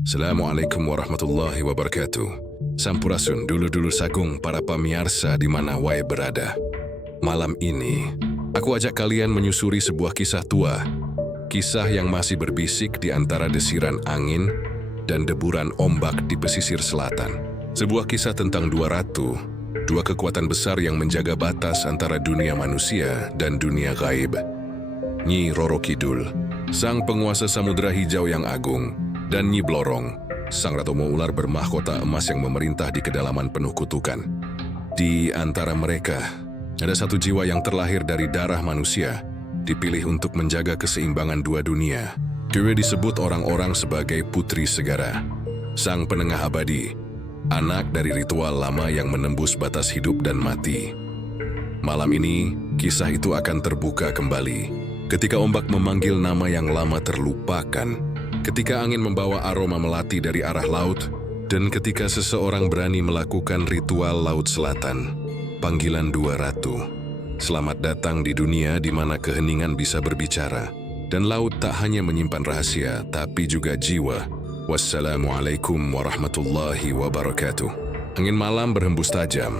Assalamualaikum warahmatullahi wabarakatuh. Sampurasun dulu-dulu sagung para pemirsa di mana wae berada. Malam ini, aku ajak kalian menyusuri sebuah kisah tua. Kisah yang masih berbisik di antara desiran angin dan deburan ombak di pesisir selatan. Sebuah kisah tentang dua ratu, dua kekuatan besar yang menjaga batas antara dunia manusia dan dunia gaib. Nyi Roro Kidul, sang penguasa Samudra Hijau yang agung, dan Nyi Blorong, sang ratu ular bermahkota emas yang memerintah di kedalaman penuh kutukan. Di antara mereka, ada satu jiwa yang terlahir dari darah manusia, dipilih untuk menjaga keseimbangan dua dunia. Dia disebut orang-orang sebagai Putri Segara, sang penengah abadi, anak dari ritual lama yang menembus batas hidup dan mati. Malam ini, kisah itu akan terbuka kembali, ketika ombak memanggil nama yang lama terlupakan, ketika angin membawa aroma melati dari arah laut, dan ketika seseorang berani melakukan ritual Laut Selatan, panggilan dua ratu. Selamat datang di dunia di mana keheningan bisa berbicara, dan laut tak hanya menyimpan rahasia, tapi juga jiwa. Wassalamualaikum warahmatullahi wabarakatuh. Angin malam berhembus tajam,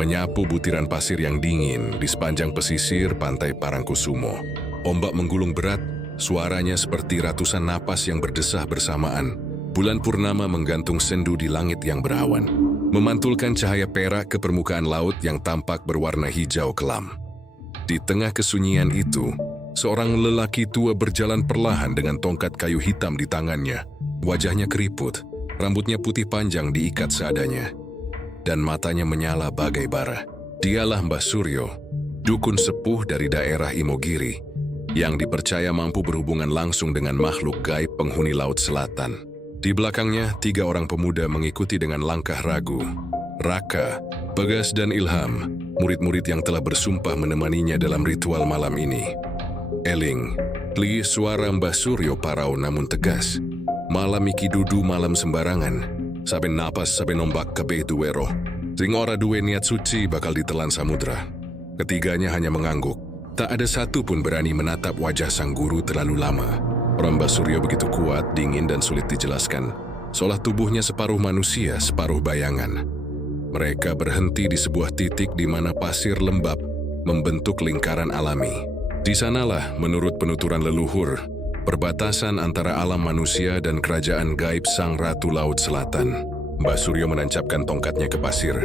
menyapu butiran pasir yang dingin di sepanjang pesisir pantai Parangkusumo. Ombak menggulung berat, suaranya seperti ratusan napas yang berdesah bersamaan. Bulan purnama menggantung sendu di langit yang berawan, memantulkan cahaya perak ke permukaan laut yang tampak berwarna hijau kelam. Di tengah kesunyian itu, seorang lelaki tua berjalan perlahan dengan tongkat kayu hitam di tangannya. Wajahnya keriput, rambutnya putih panjang diikat seadanya, dan matanya menyala bagai bara. Dialah Mbah Suryo, dukun sepuh dari daerah Imogiri, yang dipercaya mampu berhubungan langsung dengan makhluk gaib penghuni Laut Selatan. Di belakangnya, tiga orang pemuda mengikuti dengan langkah ragu. Raka, Bagas dan Ilham, murid-murid yang telah bersumpah menemaninya dalam ritual malam ini. Eling, li suara Mbah Suryo parau namun tegas. Malam iki dudu malam sembarangan, saben napas saben ombak kabeh duwe roh. Sing ora duwe niat suci bakal ditelan samudra. Ketiganya hanya mengangguk. Tak ada satu pun berani menatap wajah sang guru terlalu lama. Orang Mbah Suryo begitu kuat, dingin dan sulit dijelaskan. Seolah tubuhnya separuh manusia, separuh bayangan. Mereka berhenti di sebuah titik di mana pasir lembab membentuk lingkaran alami. Di sanalah, menurut penuturan leluhur, perbatasan antara alam manusia dan kerajaan gaib Sang Ratu Laut Selatan. Mbah Suryo menancapkan tongkatnya ke pasir,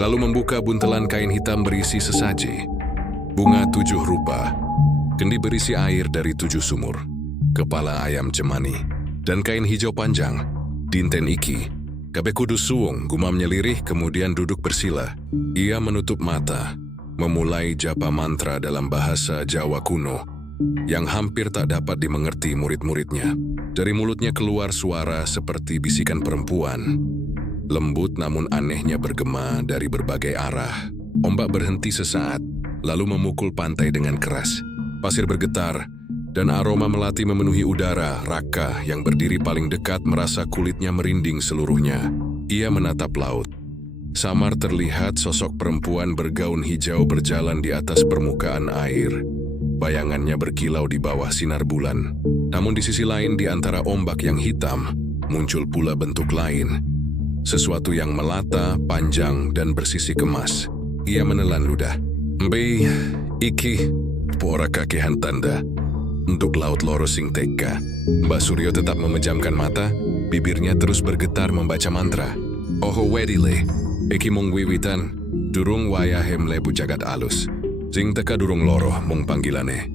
lalu membuka buntelan kain hitam berisi sesaji. Bunga 7 rupa, kendi berisi air dari 7 sumur, kepala ayam cemani, dan kain hijau panjang. Dinten iki, kabeh kudu suwung, gumamnya lirih kemudian duduk bersila. Ia menutup mata, memulai japa mantra dalam bahasa Jawa kuno, yang hampir tak dapat dimengerti murid-muridnya. Dari mulutnya keluar suara seperti bisikan perempuan, lembut namun anehnya bergema dari berbagai arah. Ombak berhenti sesaat, lalu memukul pantai dengan keras. Pasir bergetar, dan aroma melati memenuhi udara. Raka yang berdiri paling dekat merasa kulitnya merinding seluruhnya. Ia menatap laut. Samar terlihat sosok perempuan bergaun hijau berjalan di atas permukaan air. Bayangannya berkilau di bawah sinar bulan. Namun di sisi lain, di antara ombak yang hitam, muncul pula bentuk lain. Sesuatu yang melata, panjang, dan bersisi kemas. Ia menelan ludah. Mbe, iki, pora kakehan tanda. Untuk laut loro sing teka. Mbah Suryo tetap memejamkan mata, bibirnya terus bergetar membaca mantra. Oho wedile, iki mung wiwitan, durung wayahe mlebu jagat alus. Sing teka durung loro mung panggilane.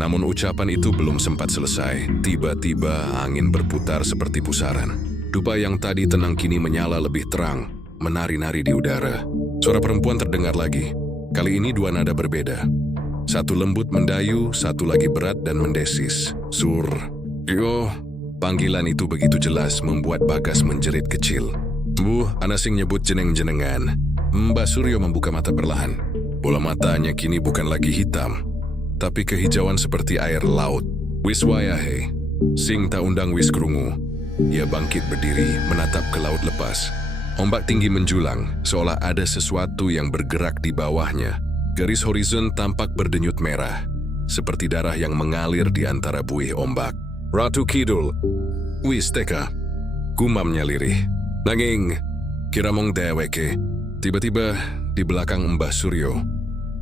Namun ucapan itu belum sempat selesai. Tiba-tiba angin berputar seperti pusaran. Dupa yang tadi tenang kini menyala lebih terang, menari-nari di udara. Suara perempuan terdengar lagi. Kali ini dua nada berbeda. Satu lembut mendayu, satu lagi berat dan mendesis. Sur. Yo. Panggilan itu begitu jelas membuat Bagas menjerit kecil. Ana sing nyebut jeneng-jenengan. Mbah Suryo membuka mata perlahan. Bola matanya kini bukan lagi hitam, tapi kehijauan seperti air laut. Wis wayahe. Sing ta undang wis krungu. Ia bangkit berdiri, menatap ke laut lepas. Ombak tinggi menjulang, seolah ada sesuatu yang bergerak di bawahnya. Garis horizon tampak berdenyut merah, seperti darah yang mengalir di antara buih ombak. Ratu Kidul, wis teka. gumamnya lirih. Nanging, kira mong deweke. Tiba-tiba, di belakang Mbah Suryo,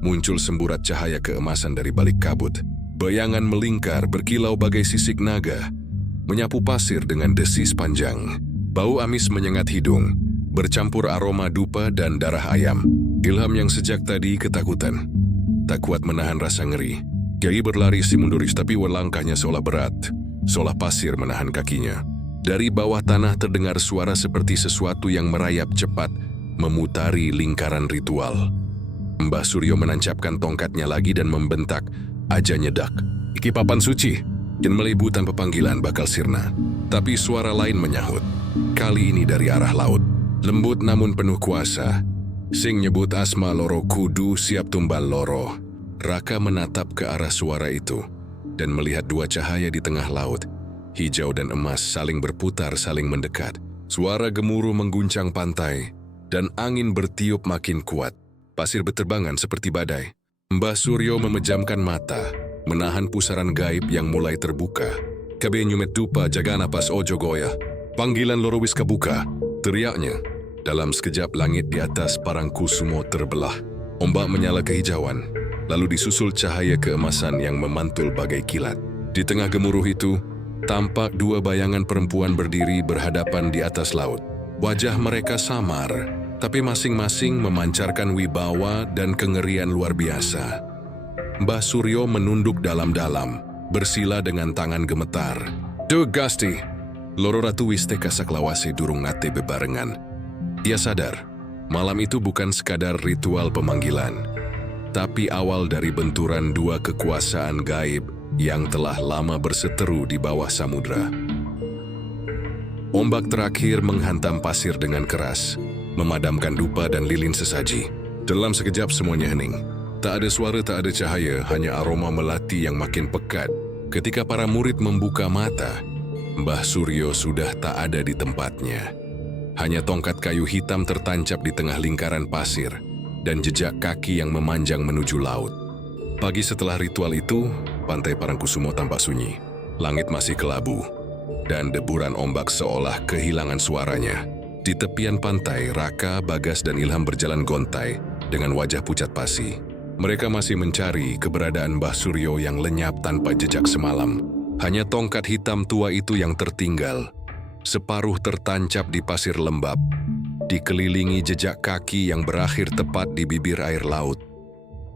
muncul semburat cahaya keemasan dari balik kabut. Bayangan melingkar berkilau bagai sisik naga, menyapu pasir dengan desis panjang. Bau amis menyengat hidung, bercampur aroma dupa dan darah ayam. Ilham yang sejak tadi ketakutan, tak kuat menahan rasa ngeri. Kiai berlari si munduris, tapi langkahnya seolah berat, seolah pasir menahan kakinya. Dari bawah tanah terdengar suara seperti sesuatu yang merayap cepat, memutari lingkaran ritual. Mbah Suryo menancapkan tongkatnya lagi dan membentak, "Aja nyedak, iki papan suci, yen melebu tanpa panggilan bakal sirna." Tapi suara lain menyahut, kali ini dari arah laut. Lembut namun penuh kuasa. Sing nyebut asma loro kudu siap tumbal loro. Raka menatap ke arah suara itu dan melihat dua cahaya di tengah laut. Hijau dan emas saling berputar, saling mendekat. Suara gemuruh mengguncang pantai dan angin bertiup makin kuat. Pasir berterbangan seperti badai. Mbah Suryo memejamkan mata, menahan pusaran gaib yang mulai terbuka. "Kabe nyumet dupa jaga napas ojo goya." "Panggilan loro wis kebuka," teriaknya. Dalam sekejap langit di atas Parangkusumo terbelah. Ombak menyala kehijauan, lalu disusul cahaya keemasan yang memantul bagai kilat. Di tengah gemuruh itu, tampak dua bayangan perempuan berdiri berhadapan di atas laut. Wajah mereka samar, tapi masing-masing memancarkan wibawa dan kengerian luar biasa. Mbah Suryo menunduk dalam-dalam, bersila dengan tangan gemetar. "Duh Gusti, loro ratu wis teka saklawase durung nate bebarengan." Ia sadar, malam itu bukan sekadar ritual pemanggilan, tapi awal dari benturan dua kekuasaan gaib yang telah lama berseteru di bawah samudra. Ombak terakhir menghantam pasir dengan keras, memadamkan dupa dan lilin sesaji. Dalam sekejap semuanya hening. Tak ada suara, tak ada cahaya, hanya aroma melati yang makin pekat. Ketika para murid membuka mata, Mbah Suryo sudah tak ada di tempatnya. Hanya tongkat kayu hitam tertancap di tengah lingkaran pasir dan jejak kaki yang memanjang menuju laut. Pagi setelah ritual itu, pantai Parangkusumo tampak sunyi. Langit masih kelabu, dan deburan ombak seolah kehilangan suaranya. Di tepian pantai, Raka, Bagas, dan Ilham berjalan gontai dengan wajah pucat pasi. Mereka masih mencari keberadaan Mbah Suryo yang lenyap tanpa jejak semalam. Hanya tongkat hitam tua itu yang tertinggal, separuh tertancap di pasir lembab, dikelilingi jejak kaki yang berakhir tepat di bibir air laut.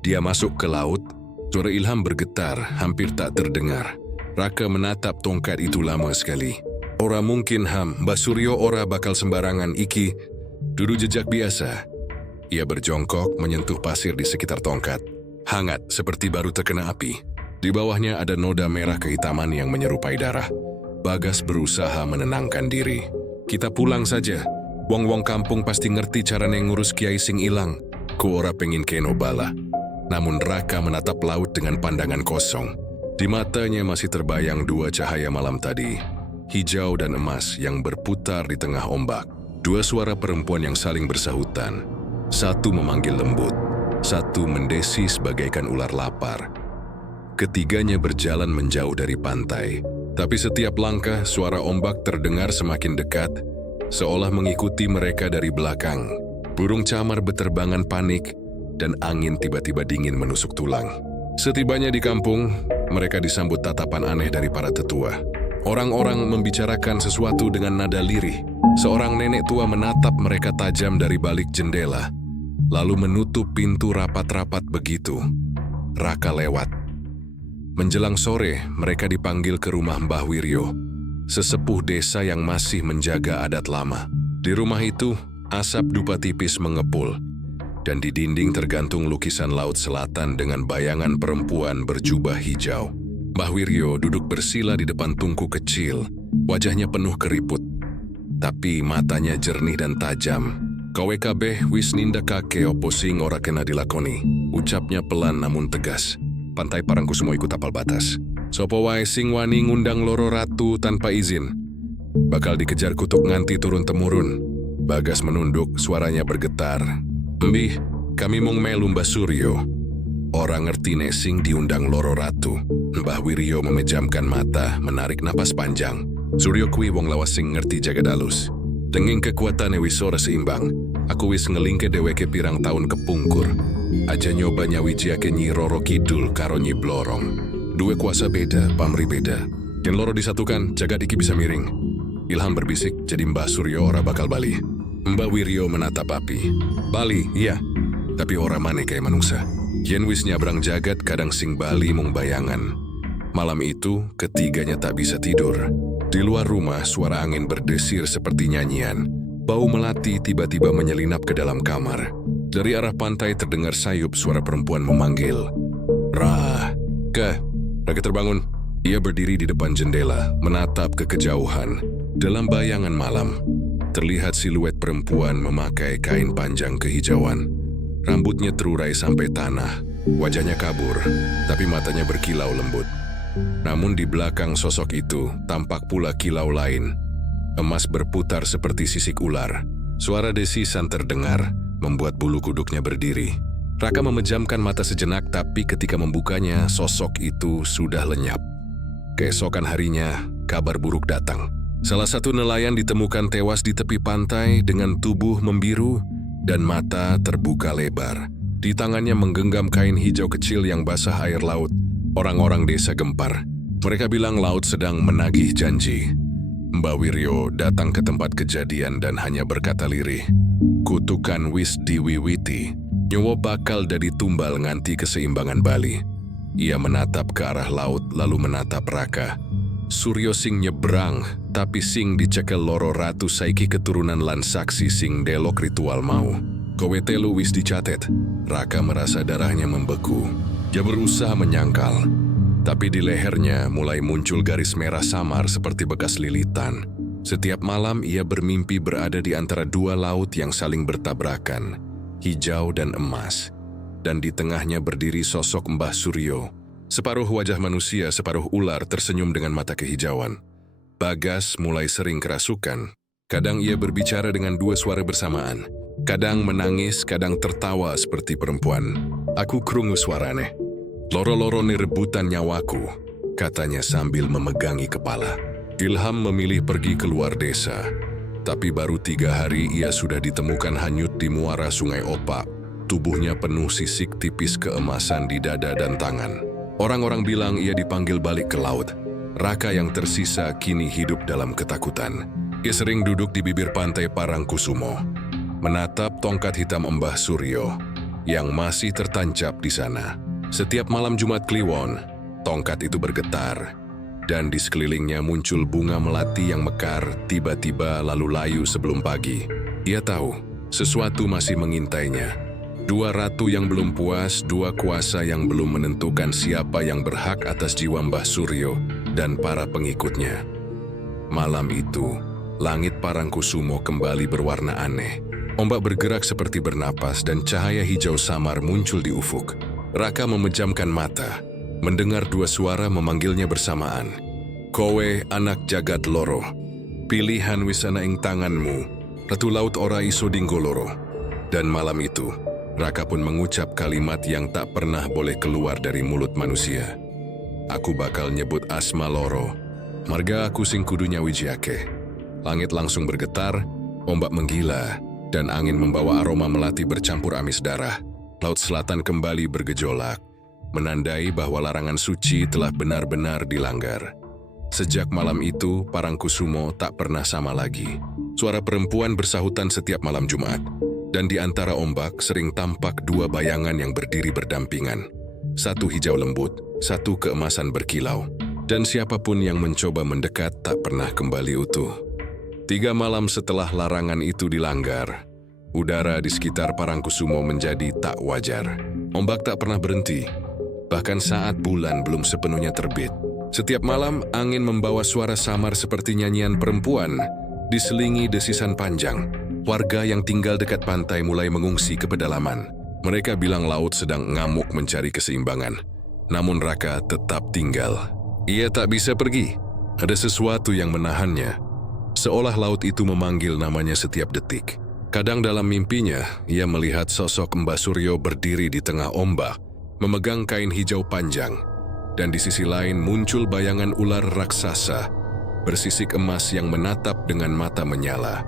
Dia masuk ke laut, suara Ilham bergetar, hampir tak terdengar. Raka menatap tongkat itu lama sekali. "Ora mungkin Ham, Mbah Suryo ora bakal sembarangan iki. Dudu jejak biasa." Ia berjongkok menyentuh pasir di sekitar tongkat. Hangat seperti baru terkena api. Di bawahnya ada noda merah kehitaman yang menyerupai darah. Bagas berusaha menenangkan diri. "Kita pulang saja. Wong-wong kampung pasti ngerti cara ngurus kiai sing ilang. Ku ora pengin keno bala." Namun Raka menatap laut dengan pandangan kosong. Di matanya masih terbayang dua cahaya malam tadi, hijau dan emas yang berputar di tengah ombak. Dua suara perempuan yang saling bersahutan. Satu memanggil lembut, satu mendesis bagaikan ular lapar. Ketiganya berjalan menjauh dari pantai. Tapi setiap langkah, suara ombak terdengar semakin dekat, seolah mengikuti mereka dari belakang. Burung camar beterbangan panik, dan angin tiba-tiba dingin menusuk tulang. Setibanya di kampung, mereka disambut tatapan aneh dari para tetua. Orang-orang membicarakan sesuatu dengan nada lirih. Seorang nenek tua menatap mereka tajam dari balik jendela, lalu menutup pintu rapat-rapat begitu. Raka lewat. Menjelang sore, mereka dipanggil ke rumah Mbah Wiryo, sesepuh desa yang masih menjaga adat lama. Di rumah itu, asap dupa tipis mengepul, dan di dinding tergantung lukisan laut selatan dengan bayangan perempuan berjubah hijau. Mbah Wiryo duduk bersila di depan tungku kecil, wajahnya penuh keriput, tapi matanya jernih dan tajam. "Kowe kabeh wis nindakake opo sing ora kena dilakoni," ucapnya pelan namun tegas. Pantai Parangkusumo ikut tapal batas. "Sopo wae sing wani ngundang loro ratu tanpa izin, bakal dikejar kutuk nganti turun-temurun." Bagas menunduk, suaranya bergetar. "Mbih, kami mung melu Mbah Suryo. Ora ngerti nesing diundang loro ratu." Mbah Wiryo memejamkan mata, menarik napas panjang. Suryo kui wong lawas sing ngerti jagat alus. Denging kekuatan wis ora seimbang, aku wis ngelingke dheweke pirang tahun kepungkur. Aja nyoba nyawijiake Nyi Roro Kidul karo Nyi Blorong. Dua kuasa beda, pamri beda. Yen loro disatukan, jagat iki bisa miring. Ilham berbisik, jadi Mbah Suryo ora bakal bali. Mbah Wiryo menatap api. Bali, iya. Tapi ora maneh kaya manungsa. Yen wis nyabrang jagat kadang sing bali mung bayangan. Malam itu, ketiganya tak bisa tidur. Di luar rumah, suara angin berdesir seperti nyanyian. Bau melati tiba-tiba menyelinap ke dalam kamar. Dari arah pantai terdengar sayup suara perempuan memanggil. Raka terbangun. Ia berdiri di depan jendela, menatap ke kejauhan. Dalam bayangan malam, terlihat siluet perempuan memakai kain panjang kehijauan. Rambutnya terurai sampai tanah, wajahnya kabur, tapi matanya berkilau lembut. Namun di belakang sosok itu, tampak pula kilau lain. Emas berputar seperti sisik ular. Suara desisan terdengar, membuat bulu kuduknya berdiri. Raka memejamkan mata sejenak, tapi ketika membukanya, sosok itu sudah lenyap. Keesokan harinya, kabar buruk datang. Salah satu nelayan ditemukan tewas di tepi pantai dengan tubuh membiru dan mata terbuka lebar. Di tangannya menggenggam kain hijau kecil yang basah air laut. Orang-orang desa gempar. Mereka bilang laut sedang menagih janji. Mbah Wiryo datang ke tempat kejadian dan hanya berkata lirih, "Kutukan wis diwiwiti, nyawa bakal dadi tumbal nganti keseimbangan Bali." Ia menatap ke arah laut lalu menatap Raka. Suryo sing nyebrang, tapi sing dicekel loro ratu saiki keturunan lan saksi sing delok ritual mau. Kowe telu wis dicatet. Raka merasa darahnya membeku. Dia berusaha menyangkal, tapi di lehernya mulai muncul garis merah samar seperti bekas lilitan. Setiap malam ia bermimpi berada di antara dua laut yang saling bertabrakan, hijau dan emas. Dan di tengahnya berdiri sosok Mbah Suryo. Separuh wajah manusia, separuh ular tersenyum dengan mata kehijauan. Bagas mulai sering kerasukan. Kadang ia berbicara dengan dua suara bersamaan. Kadang menangis, kadang tertawa seperti perempuan. "Aku krungu suarane. Loro-loro ni rebutan nyawaku," katanya sambil memegangi kepala. Ilham memilih pergi keluar desa. Tapi baru 3 hari ia sudah ditemukan hanyut di muara Sungai Opak. Tubuhnya penuh sisik tipis keemasan di dada dan tangan. Orang-orang bilang ia dipanggil balik ke laut. Raka yang tersisa kini hidup dalam ketakutan. Ia sering duduk di bibir pantai Parangkusumo, menatap tongkat hitam Mbah Suryo yang masih tertancap di sana. Setiap malam Jumat Kliwon, tongkat itu bergetar, dan di sekelilingnya muncul bunga melati yang mekar, tiba-tiba lalu layu sebelum pagi. Ia tahu, sesuatu masih mengintainya. 2 ratu yang belum puas, 2 kuasa yang belum menentukan siapa yang berhak atas jiwa Mbah Suryo dan para pengikutnya. Malam itu, langit Parangkusumo kembali berwarna aneh. Ombak bergerak seperti bernapas dan cahaya hijau samar muncul di ufuk. Raka memejamkan mata, mendengar 2 suara memanggilnya bersamaan. "Kowe anak jagat loro, pilihan wis ana ing tanganmu, Ratu Laut ora iso dinggo loro." Dan malam itu, Raka pun mengucap kalimat yang tak pernah boleh keluar dari mulut manusia. "Aku bakal nyebut asma loro, marga aku sing kudu nyawijiake." Langit langsung bergetar, ombak menggila, dan angin membawa aroma melati bercampur amis darah. Laut selatan kembali bergejolak, menandai bahwa larangan suci telah benar-benar dilanggar. Sejak malam itu, Parangkusumo tak pernah sama lagi. Suara perempuan bersahutan setiap malam Jumat. Dan di antara ombak sering tampak 2 bayangan yang berdiri berdampingan. Satu hijau lembut, satu keemasan berkilau. Dan siapapun yang mencoba mendekat tak pernah kembali utuh. 3 malam setelah larangan itu dilanggar, udara di sekitar Parangkusumo menjadi tak wajar. Ombak tak pernah berhenti, bahkan saat bulan belum sepenuhnya terbit. Setiap malam, angin membawa suara samar seperti nyanyian perempuan, diselingi desisan panjang. Warga yang tinggal dekat pantai mulai mengungsi ke pedalaman. Mereka bilang laut sedang ngamuk mencari keseimbangan. Namun Raka tetap tinggal. Ia tak bisa pergi. Ada sesuatu yang menahannya. Seolah laut itu memanggil namanya setiap detik. Kadang dalam mimpinya, ia melihat sosok Mbah Suryo berdiri di tengah ombak, memegang kain hijau panjang. Dan di sisi lain muncul bayangan ular raksasa bersisik emas yang menatap dengan mata menyala.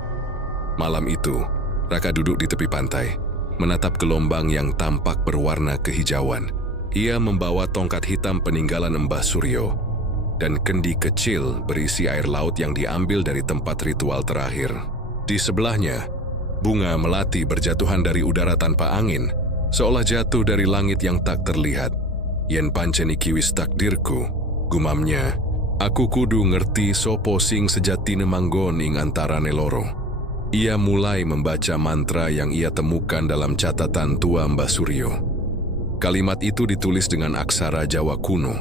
Malam itu, Raka duduk di tepi pantai, menatap gelombang yang tampak berwarna kehijauan. Ia membawa tongkat hitam peninggalan Mbah Suryo dan kendi kecil berisi air laut yang diambil dari tempat ritual terakhir. Di sebelahnya, bunga melati berjatuhan dari udara tanpa angin, seolah jatuh dari langit yang tak terlihat. Yen pancen iki wis takdirku, gumamnya, aku kudu ngerti sopo sing sejatine manggon ing antarane loro. Ia mulai membaca mantra yang ia temukan dalam catatan tua Mbah Suryo. Kalimat itu ditulis dengan aksara Jawa kuno,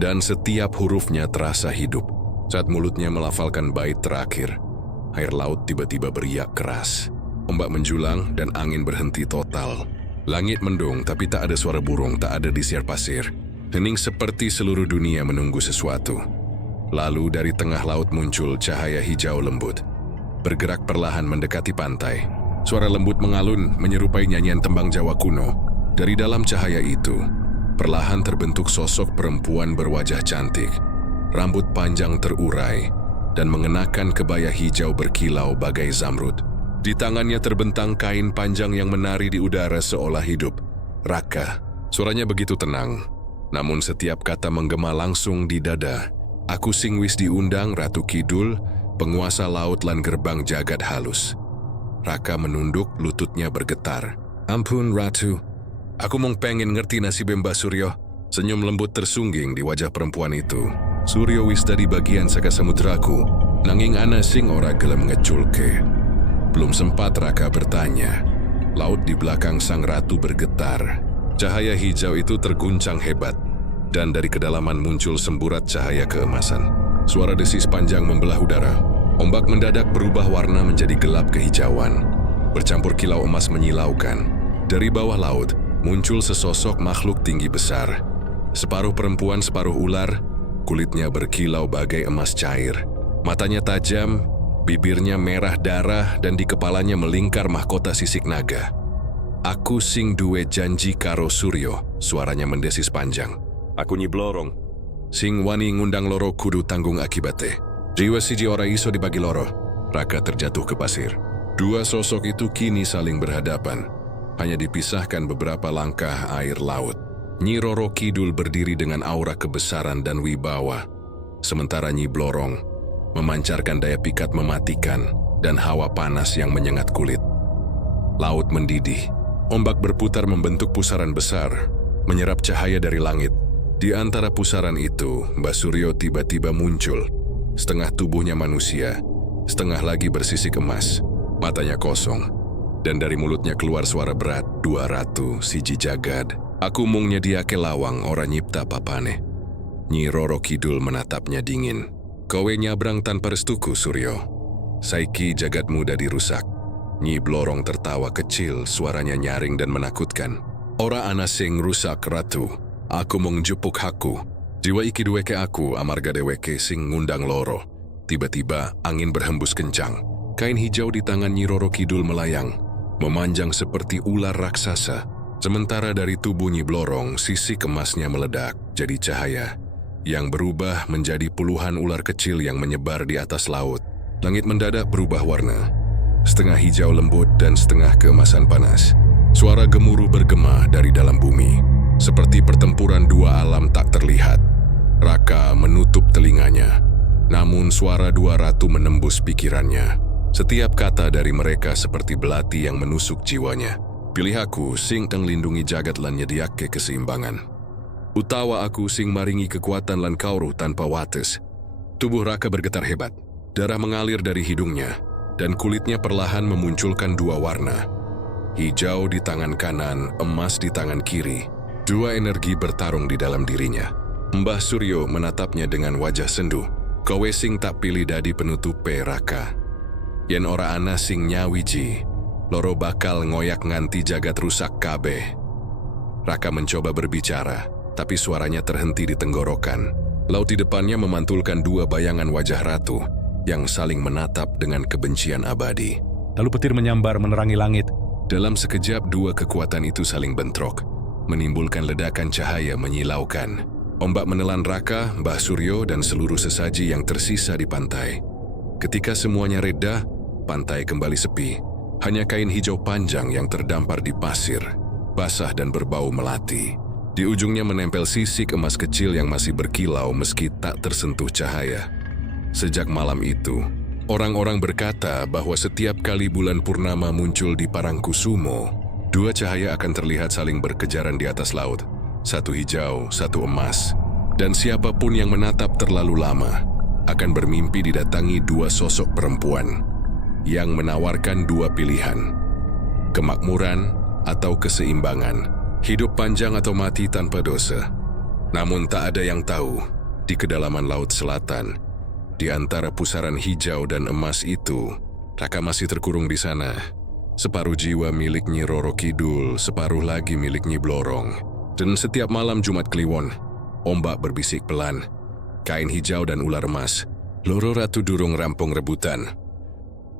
dan setiap hurufnya terasa hidup. Saat mulutnya melafalkan bait terakhir, air laut tiba-tiba beriak keras. Ombak menjulang dan angin berhenti total. Langit mendung tapi tak ada suara burung, tak ada desiar pasir. Hening seperti seluruh dunia menunggu sesuatu. Lalu dari tengah laut muncul cahaya hijau lembut. Bergerak perlahan mendekati pantai. Suara lembut mengalun menyerupai nyanyian tembang Jawa kuno. Dari dalam cahaya itu, perlahan terbentuk sosok perempuan berwajah cantik. Rambut panjang terurai dan mengenakan kebaya hijau berkilau bagai zamrud. Di tangannya terbentang kain panjang yang menari di udara seolah hidup. Raka, suaranya begitu tenang. Namun setiap kata menggema langsung di dada. Aku sing wis diundang Ratu Kidul, penguasa laut lan gerbang jagat halus. Raka menunduk, lututnya bergetar. Ampun Ratu, aku mung pengen ngerti nasib Mbah Suryo. Senyum lembut tersungging di wajah perempuan itu. Suryo wis dari bagian saka samudraku, nanging ana sing ora gelem ngeculke. Belum sempat Raka bertanya, laut di belakang sang ratu bergetar. Cahaya hijau itu terguncang hebat, dan dari kedalaman muncul semburat cahaya keemasan. Suara desis panjang membelah udara. Ombak mendadak berubah warna menjadi gelap kehijauan. Bercampur kilau emas menyilaukan. Dari bawah laut, muncul sesosok makhluk tinggi besar. Separuh perempuan, separuh ular, kulitnya berkilau bagai emas cair. Matanya tajam, bibirnya merah darah, dan di kepalanya melingkar mahkota sisik naga. Aku sing duwe janji karo Suryo, suaranya mendesis panjang. Aku Nyi Blorong. Sing wani ngundang loro kudu tanggung akibate. Jiwa siji ora iso dibagi loro. Raka terjatuh ke pasir. Dua sosok itu kini saling berhadapan. Hanya dipisahkan beberapa langkah air laut. Nyi Roro Kidul berdiri dengan aura kebesaran dan wibawa. Sementara Nyi Blorong memancarkan daya pikat mematikan dan hawa panas yang menyengat kulit. Laut mendidih. Ombak berputar membentuk pusaran besar, menyerap cahaya dari langit. Di antara pusaran itu, Mbah Suryo tiba-tiba muncul. Setengah tubuhnya manusia, setengah lagi bersisik emas. Matanya kosong, dan dari mulutnya keluar suara berat. Dua ratu, siji jagad. Aku mung nyediake lawang, ora nyipta papane. Nyi Roro Kidul menatapnya dingin. Kowe nyabrang tanpa restuku, Suryo. Saiki jagad muda dirusak. Nyi Blorong tertawa kecil, suaranya nyaring dan menakutkan. Ora ana sing rusak ratu. Aku mung njupuk haku. Jiwa iki duweke aku, amarga deweke sing ngundang loro. Tiba-tiba angin berhembus kencang. Kain hijau di tangan Nyi Roro Kidul melayang, memanjang seperti ular raksasa. Sementara dari tubuh Nyi Blorong, sisik emasnya meledak jadi cahaya yang berubah menjadi puluhan ular kecil yang menyebar di atas laut. Langit mendadak berubah warna, setengah hijau lembut dan setengah keemasan panas. Suara gemuruh bergema dari dalam bumi, seperti pertempuran dua alam tak terlihat. Raka menutup telinganya, namun suara dua ratu menembus pikirannya. Setiap kata dari mereka seperti belati yang menusuk jiwanya. Pilih aku sing kang lindungi jagat lan nyediake keseimbangan. Utawa aku sing maringi kekuatan lan kauruh tanpa wates. Tubuh Raka bergetar hebat. Darah mengalir dari hidungnya, dan kulitnya perlahan memunculkan dua warna. Hijau di tangan kanan, emas di tangan kiri. Dua energi bertarung di dalam dirinya. Mbah Suryo menatapnya dengan wajah sendu. Kowe sing tak pilih dadi penutupe Raka. Yen ora ana sing nyawiji, loro bakal ngoyak nganti jagat rusak kabeh. Raka mencoba berbicara, tapi suaranya terhenti di tenggorokan. Laut di depannya memantulkan dua bayangan wajah ratu yang saling menatap dengan kebencian abadi. Lalu petir menyambar menerangi langit. Dalam sekejap dua kekuatan itu saling bentrok, menimbulkan ledakan cahaya menyilaukan. Ombak menelan Raka, Mbah Suryo, dan seluruh sesaji yang tersisa di pantai. Ketika semuanya reda, pantai kembali sepi. Hanya kain hijau panjang yang terdampar di pasir, basah dan berbau melati. Di ujungnya menempel sisik emas kecil yang masih berkilau meski tak tersentuh cahaya. Sejak malam itu, orang-orang berkata bahwa setiap kali bulan purnama muncul di Parangkusumo, dua cahaya akan terlihat saling berkejaran di atas laut. Satu hijau, satu emas. Dan siapapun yang menatap terlalu lama akan bermimpi didatangi dua sosok perempuan yang menawarkan dua pilihan: kemakmuran atau keseimbangan, hidup panjang atau mati tanpa dosa. Namun tak ada yang tahu, di kedalaman laut selatan, di antara pusaran hijau dan emas itu, Raka masih terkurung di sana. Separuh jiwa milik Nyi Roro Kidul, separuh lagi milik Nyi Blorong. Dan setiap malam Jumat Kliwon, ombak berbisik pelan, kain hijau dan ular emas, loro ratu durung rampung rebutan.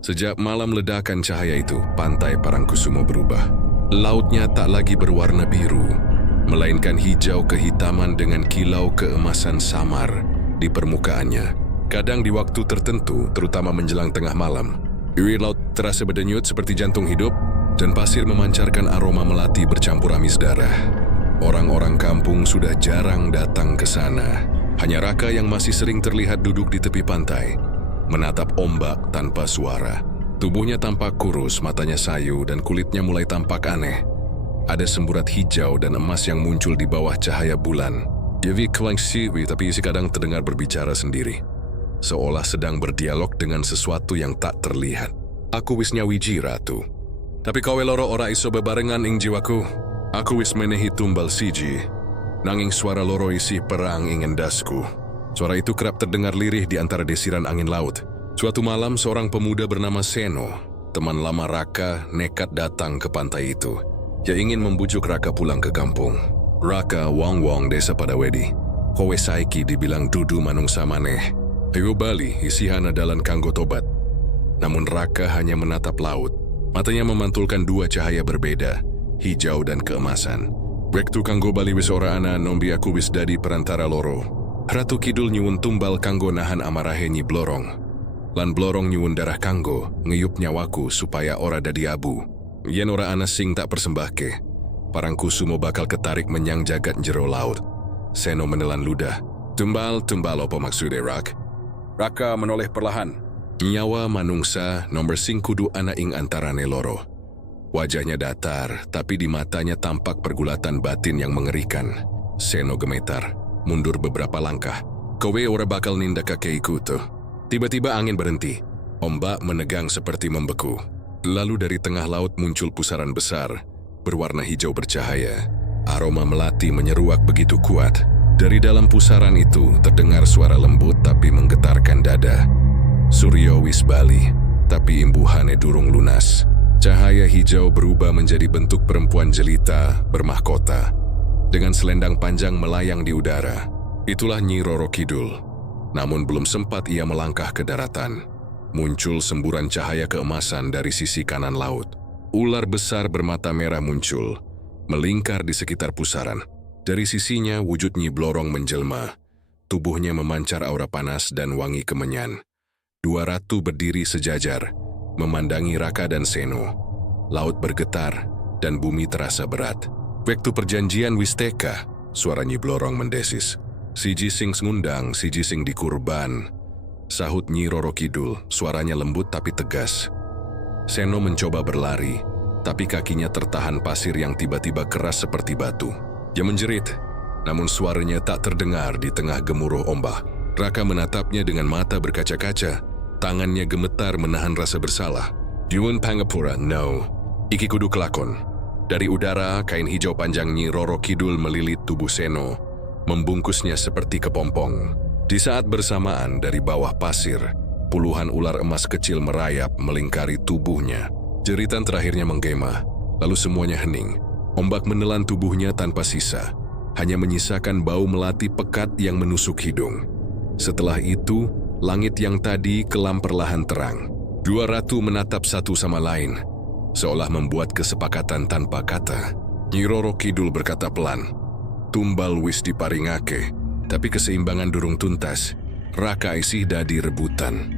Sejak malam ledakan cahaya itu, pantai Parangkusumo berubah. Lautnya tak lagi berwarna biru, melainkan hijau kehitaman dengan kilau keemasan samar di permukaannya. Kadang di waktu tertentu, terutama menjelang tengah malam, air laut terasa berdenyut seperti jantung hidup, dan pasir memancarkan aroma melati bercampur amis darah. Orang-orang kampung sudah jarang datang ke sana. Hanya Raka yang masih sering terlihat duduk di tepi pantai, menatap ombak tanpa suara. Tubuhnya tampak kurus, matanya sayu, dan kulitnya mulai tampak aneh. Ada semburat hijau dan emas yang muncul di bawah cahaya bulan. Yavi kelangsiwi, tapi isi kadang terdengar berbicara sendiri, seolah sedang berdialog dengan sesuatu yang tak terlihat. Aku wis nyawiji ratu, tapi kowe loro ora iso bebarengan ing jiwaku. Aku wis menehi tumbal siji, nanging suara loro isi perang ing endasku. Suara itu kerap terdengar lirih di antara desiran angin laut. Suatu malam, seorang pemuda bernama Seno, teman lama Raka, nekat datang ke pantai itu. Ia ingin membujuk Raka pulang ke kampung. Raka wong-wong desa Padawedi. Kowe saiki dibilang dudu manungsa maneh. Ayo bali isihana dalan kanggo tobat. Namun Raka hanya menatap laut. Matanya memantulkan dua cahaya berbeda, hijau dan keemasan. Wektu kanggo bali wis ora ana, nombi aku wis dadi perantara loro. Ratu Kidul nyuwun tumbal kanggo nahan amarahe Nyi Blorong. Lan Blorong nyuwun darah kanggo ngeyup nyawaku supaya ora dadi abu. Yen ora ana sing tak persembahke, Parangkusumo bakal ketarik menyang jagat jero laut. Seno menelan ludah. Tumbal opo maksude Rak? Raka menoleh perlahan. Nyawa manungsa nomor sing kudu ana ing antarane loro. Wajahnya datar, tapi di matanya tampak pergulatan batin yang mengerikan. Seno gemetar, mundur beberapa langkah. Kowe ora bakal nindakake iku tuh. Tiba-tiba angin berhenti. Ombak menegang seperti membeku. Lalu dari tengah laut muncul pusaran besar, berwarna hijau bercahaya. Aroma melati menyeruak begitu kuat. Dari dalam pusaran itu terdengar suara lembut tapi menggetarkan dada. Suryo wis bali, tapi imbuhane durung lunas. Cahaya hijau berubah menjadi bentuk perempuan jelita bermahkota, dengan selendang panjang melayang di udara. Itulah Nyi Roro Kidul. Namun belum sempat ia melangkah ke daratan, muncul semburan cahaya keemasan dari sisi kanan laut. Ular besar bermata merah muncul, melingkar di sekitar pusaran. Dari sisinya wujud Nyi Blorong menjelma. Tubuhnya memancar aura panas dan wangi kemenyan. Dua ratu berdiri sejajar, memandangi Raka dan Seno. Laut bergetar dan bumi terasa berat. Waktu perjanjian Wisteka, suara Nyi Blorong mendesis. Siji sing ngundang, siji sing dikurban. Sahut Nyi Roro Kidul, suaranya lembut tapi tegas. Seno mencoba berlari, tapi kakinya tertahan pasir yang tiba-tiba keras seperti batu. Dia menjerit, namun suaranya tak terdengar di tengah gemuruh ombak. Raka menatapnya dengan mata berkaca-kaca. Tangannya gemetar menahan rasa bersalah. Yuun Pangapura, no. Iki kudu kelakon. Dari udara, kain hijau panjang Nyi Roro Kidul melilit tubuh Seno, membungkusnya seperti kepompong. Di saat bersamaan dari bawah pasir, puluhan ular emas kecil merayap melingkari tubuhnya. Jeritan terakhirnya menggema, lalu semuanya hening. Ombak menelan tubuhnya tanpa sisa, hanya menyisakan bau melati pekat yang menusuk hidung. Setelah itu, langit yang tadi kelam perlahan terang. Dua ratu menatap satu sama lain, seolah membuat kesepakatan tanpa kata. Nyi Roro Kidul berkata pelan, "Tumbal wis diparingake, Tapi keseimbangan durung tuntas. Raka isih dadi rebutan.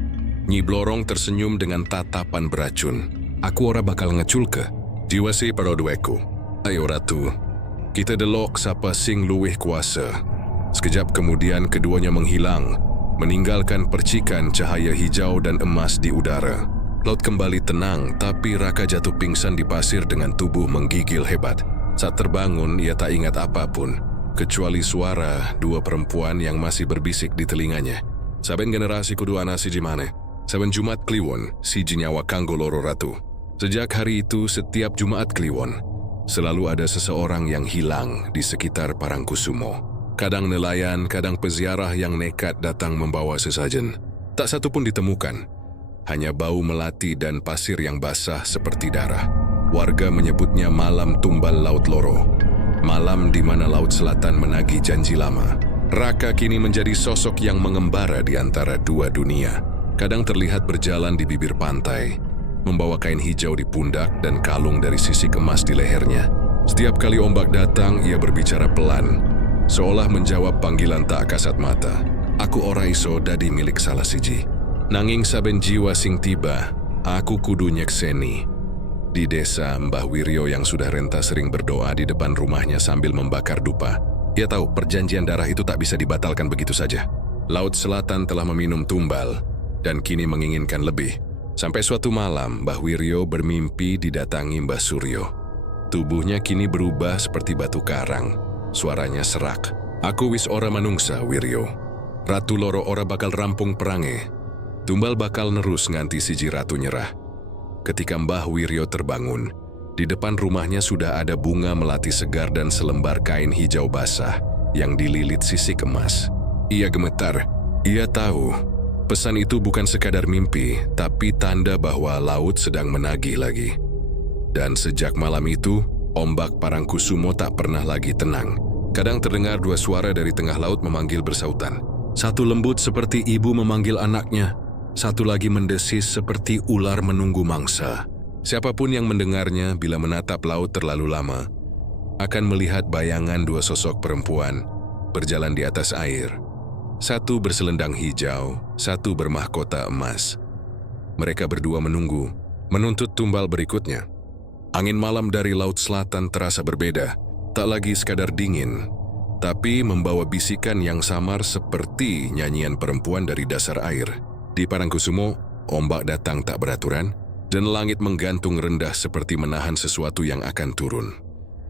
Nyi Blorong tersenyum dengan tatapan beracun. Aku ora bakal ngeculke. Jiwa si parodueku. Ayo ratu, kita delok sapa sing luwih kuasa. Sekejap kemudian keduanya menghilang, meninggalkan percikan cahaya hijau dan emas di udara. Laut kembali tenang, tapi Raka jatuh pingsan di pasir dengan tubuh menggigil hebat. Saat terbangun, ia tak ingat apapun, kecuali suara dua perempuan yang masih berbisik di telinganya. Saben generasi kudu ana siji maneh, saben Jumat Kliwon, siji nyawa kanggo loro ratu. Sejak hari itu, setiap Jumat Kliwon, selalu ada seseorang yang hilang di sekitar Parangkusumo. Kadang nelayan, kadang peziarah yang nekat datang membawa sesajen. Tak satu pun ditemukan, hanya bau melati dan pasir yang basah seperti darah. Warga menyebutnya malam tumbal Laut Loro, malam di mana Laut Selatan menagih janji lama. Raka kini menjadi sosok yang mengembara di antara dua dunia. Kadang terlihat berjalan di bibir pantai, membawa kain hijau di pundak dan kalung dari sisik emas di lehernya. Setiap kali ombak datang, ia berbicara pelan, seolah menjawab panggilan tak kasat mata. Aku ora iso dadi milik salah siji. Nanging saben jiwa sing tiba, aku kudu nyekseni. Di desa, Mbah Wiryo yang sudah renta sering berdoa di depan rumahnya sambil membakar dupa. Ia tahu perjanjian darah itu tak bisa dibatalkan begitu saja. Laut Selatan telah meminum tumbal dan kini menginginkan lebih. Sampai suatu malam, Mbah Wiryo bermimpi didatangi Mbah Suryo. Tubuhnya kini berubah seperti batu karang. Suaranya serak. Aku wis ora manungsa, Wiryo. Ratu Loro ora bakal rampung perange. Tumbal bakal nerus nganti siji ratu nyerah. Ketika Mbah Wiryo terbangun, di depan rumahnya sudah ada bunga melati segar dan selembar kain hijau basah yang dililit sisik emas. Ia gemetar. Ia tahu pesan itu bukan sekadar mimpi, tapi tanda bahwa laut sedang menagih lagi. Dan sejak malam itu, ombak Parangkusumo tak pernah lagi tenang. Kadang terdengar dua suara dari tengah laut memanggil bersautan. Satu lembut seperti ibu memanggil anaknya, satu lagi mendesis seperti ular menunggu mangsa. Siapapun yang mendengarnya bila menatap laut terlalu lama, akan melihat bayangan dua sosok perempuan berjalan di atas air. Satu berselendang hijau, satu bermahkota emas. Mereka berdua menunggu, menuntut tumbal berikutnya. Angin malam dari Laut Selatan terasa berbeda, tak lagi sekadar dingin, tapi membawa bisikan yang samar seperti nyanyian perempuan dari dasar air. Di Parangkusumo, ombak datang tak beraturan, dan langit menggantung rendah seperti menahan sesuatu yang akan turun.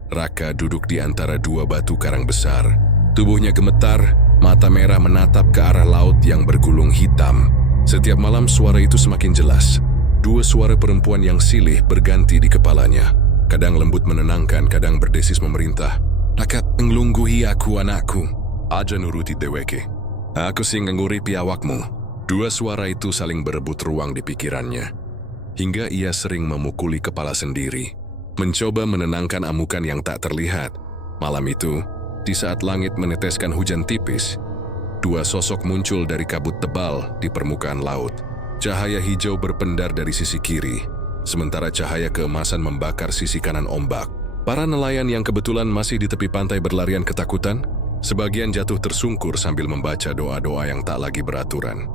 Raka duduk di antara dua batu karang besar. Tubuhnya gemetar, mata merah menatap ke arah laut yang bergulung hitam. Setiap malam suara itu semakin jelas. Dua suara perempuan yang silih berganti di kepalanya. Kadang lembut menenangkan, kadang berdesis memerintah. Rakat nglungguhi aku anakku. Aja nuruti deweke. Aku sing nguripi awakmu. Dua suara itu saling berebut ruang di pikirannya. Hingga ia sering memukuli kepala sendiri, mencoba menenangkan amukan yang tak terlihat. Malam itu, di saat langit meneteskan hujan tipis, dua sosok muncul dari kabut tebal di permukaan laut. Cahaya hijau berpendar dari sisi kiri, sementara cahaya keemasan membakar sisi kanan ombak. Para nelayan yang kebetulan masih di tepi pantai berlarian ketakutan, sebagian jatuh tersungkur sambil membaca doa-doa yang tak lagi beraturan.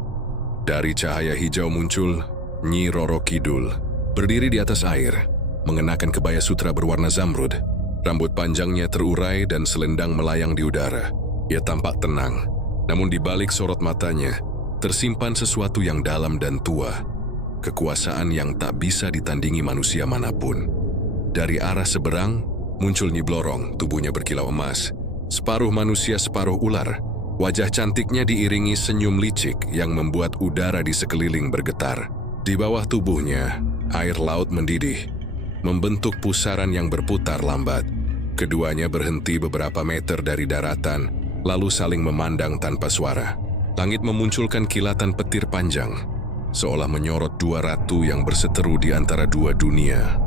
Dari cahaya hijau muncul Nyi Roro Kidul, berdiri di atas air, mengenakan kebaya sutra berwarna zamrud. Rambut panjangnya terurai dan selendang melayang di udara. Ia tampak tenang, namun di balik sorot matanya, tersimpan sesuatu yang dalam dan tua. Kekuasaan yang tak bisa ditandingi manusia manapun. Dari arah seberang, muncul Nyi Blorong, tubuhnya berkilau emas. Separuh manusia, separuh ular. Wajah cantiknya diiringi senyum licik yang membuat udara di sekeliling bergetar. Di bawah tubuhnya, air laut mendidih, membentuk pusaran yang berputar lambat. Keduanya berhenti beberapa meter dari daratan, lalu saling memandang tanpa suara. Langit memunculkan kilatan petir panjang, seolah menyorot dua ratu yang berseteru di antara dua dunia.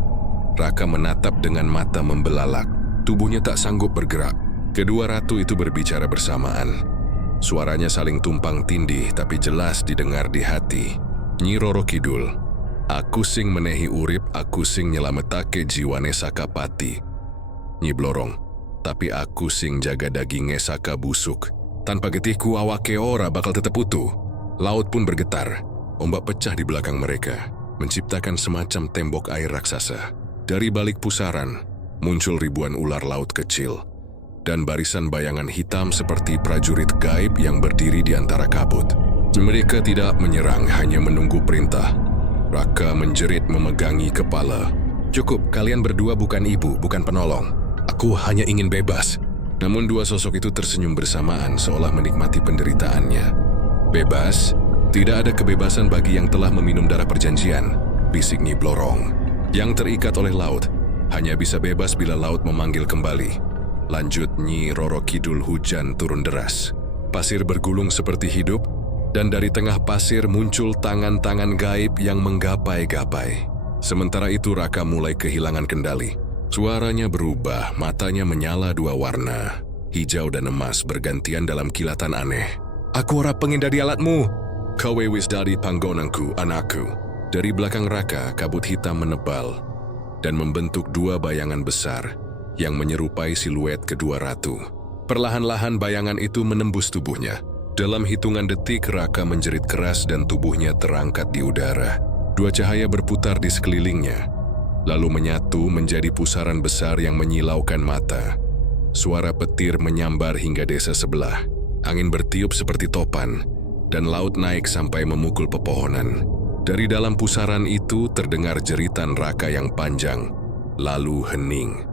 Raka menatap dengan mata membelalak, tubuhnya tak sanggup bergerak. Kedua ratu itu berbicara bersamaan. Suaranya saling tumpang tindih tapi jelas didengar di hati. Nyi Roro Kidul, aku sing menehi urip, aku sing nyelametake jiwane Sakapati. Nyi Blorong, tapi aku sing jaga daginge Saka busuk. Tanpa getihku awake ora bakal tetep utuh. Laut pun bergetar. Ombak pecah di belakang mereka, menciptakan semacam tembok air raksasa. Dari balik pusaran, muncul ribuan ular laut kecil dan barisan bayangan hitam seperti prajurit gaib yang berdiri di antara kabut. Mereka tidak menyerang, hanya menunggu perintah. Raka menjerit memegangi kepala. "Cukup, kalian berdua bukan ibu, bukan penolong. Aku hanya ingin bebas." Namun dua sosok itu tersenyum bersamaan seolah menikmati penderitaannya. "Bebas? Tidak ada kebebasan bagi yang telah meminum darah perjanjian," bisik Nyi Blorong. "Yang terikat oleh laut hanya bisa bebas bila laut memanggil kembali," lanjut Nyi Roro Kidul. Hujan turun deras. Pasir bergulung seperti hidup, dan dari tengah pasir muncul tangan-tangan gaib yang menggapai-gapai. Sementara itu Raka mulai kehilangan kendali. Suaranya berubah, matanya menyala dua warna, hijau dan emas bergantian dalam kilatan aneh. "Aku ora pengen dari alatmu. Kowe wis dari panggonanku, anakku." Dari belakang Raka, kabut hitam menebal dan membentuk dua bayangan besar yang menyerupai siluet kedua ratu. Perlahan-lahan bayangan itu menembus tubuhnya. Dalam hitungan detik, Raka menjerit keras dan tubuhnya terangkat di udara. Dua cahaya berputar di sekelilingnya, lalu menyatu menjadi pusaran besar yang menyilaukan mata. Suara petir menyambar hingga desa sebelah. Angin bertiup seperti topan, dan laut naik sampai memukul pepohonan. Dari dalam pusaran itu terdengar jeritan Raka yang panjang, lalu hening.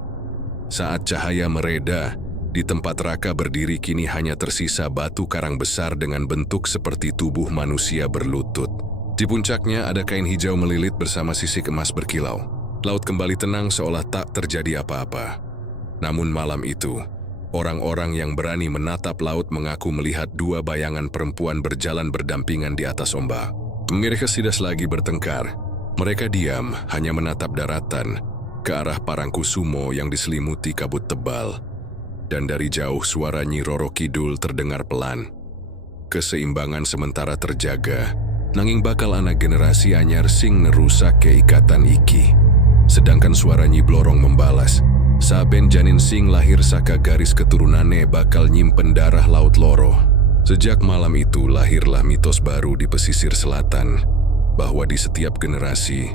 Saat cahaya mereda, di tempat Raka berdiri kini hanya tersisa batu karang besar dengan bentuk seperti tubuh manusia berlutut. Di puncaknya ada kain hijau melilit bersama sisik emas berkilau. Laut kembali tenang seolah tak terjadi apa-apa. Namun malam itu, orang-orang yang berani menatap laut mengaku melihat dua bayangan perempuan berjalan berdampingan di atas ombak. Mereka tidak lagi bertengkar. Mereka diam, hanya menatap daratan, ke arah Parangkusumo yang diselimuti kabut tebal. Dan dari jauh suara Nyi Roro Kidul terdengar pelan. Keseimbangan sementara terjaga, nanging bakal anak generasi anyar sing nerusak keikatan iki. Sedangkan suara Nyi Blorong membalas, "Saben janin sing lahir saka garis keturunane bakal nyimpen darah laut loro." Sejak malam itu lahirlah mitos baru di pesisir selatan, bahwa di setiap generasi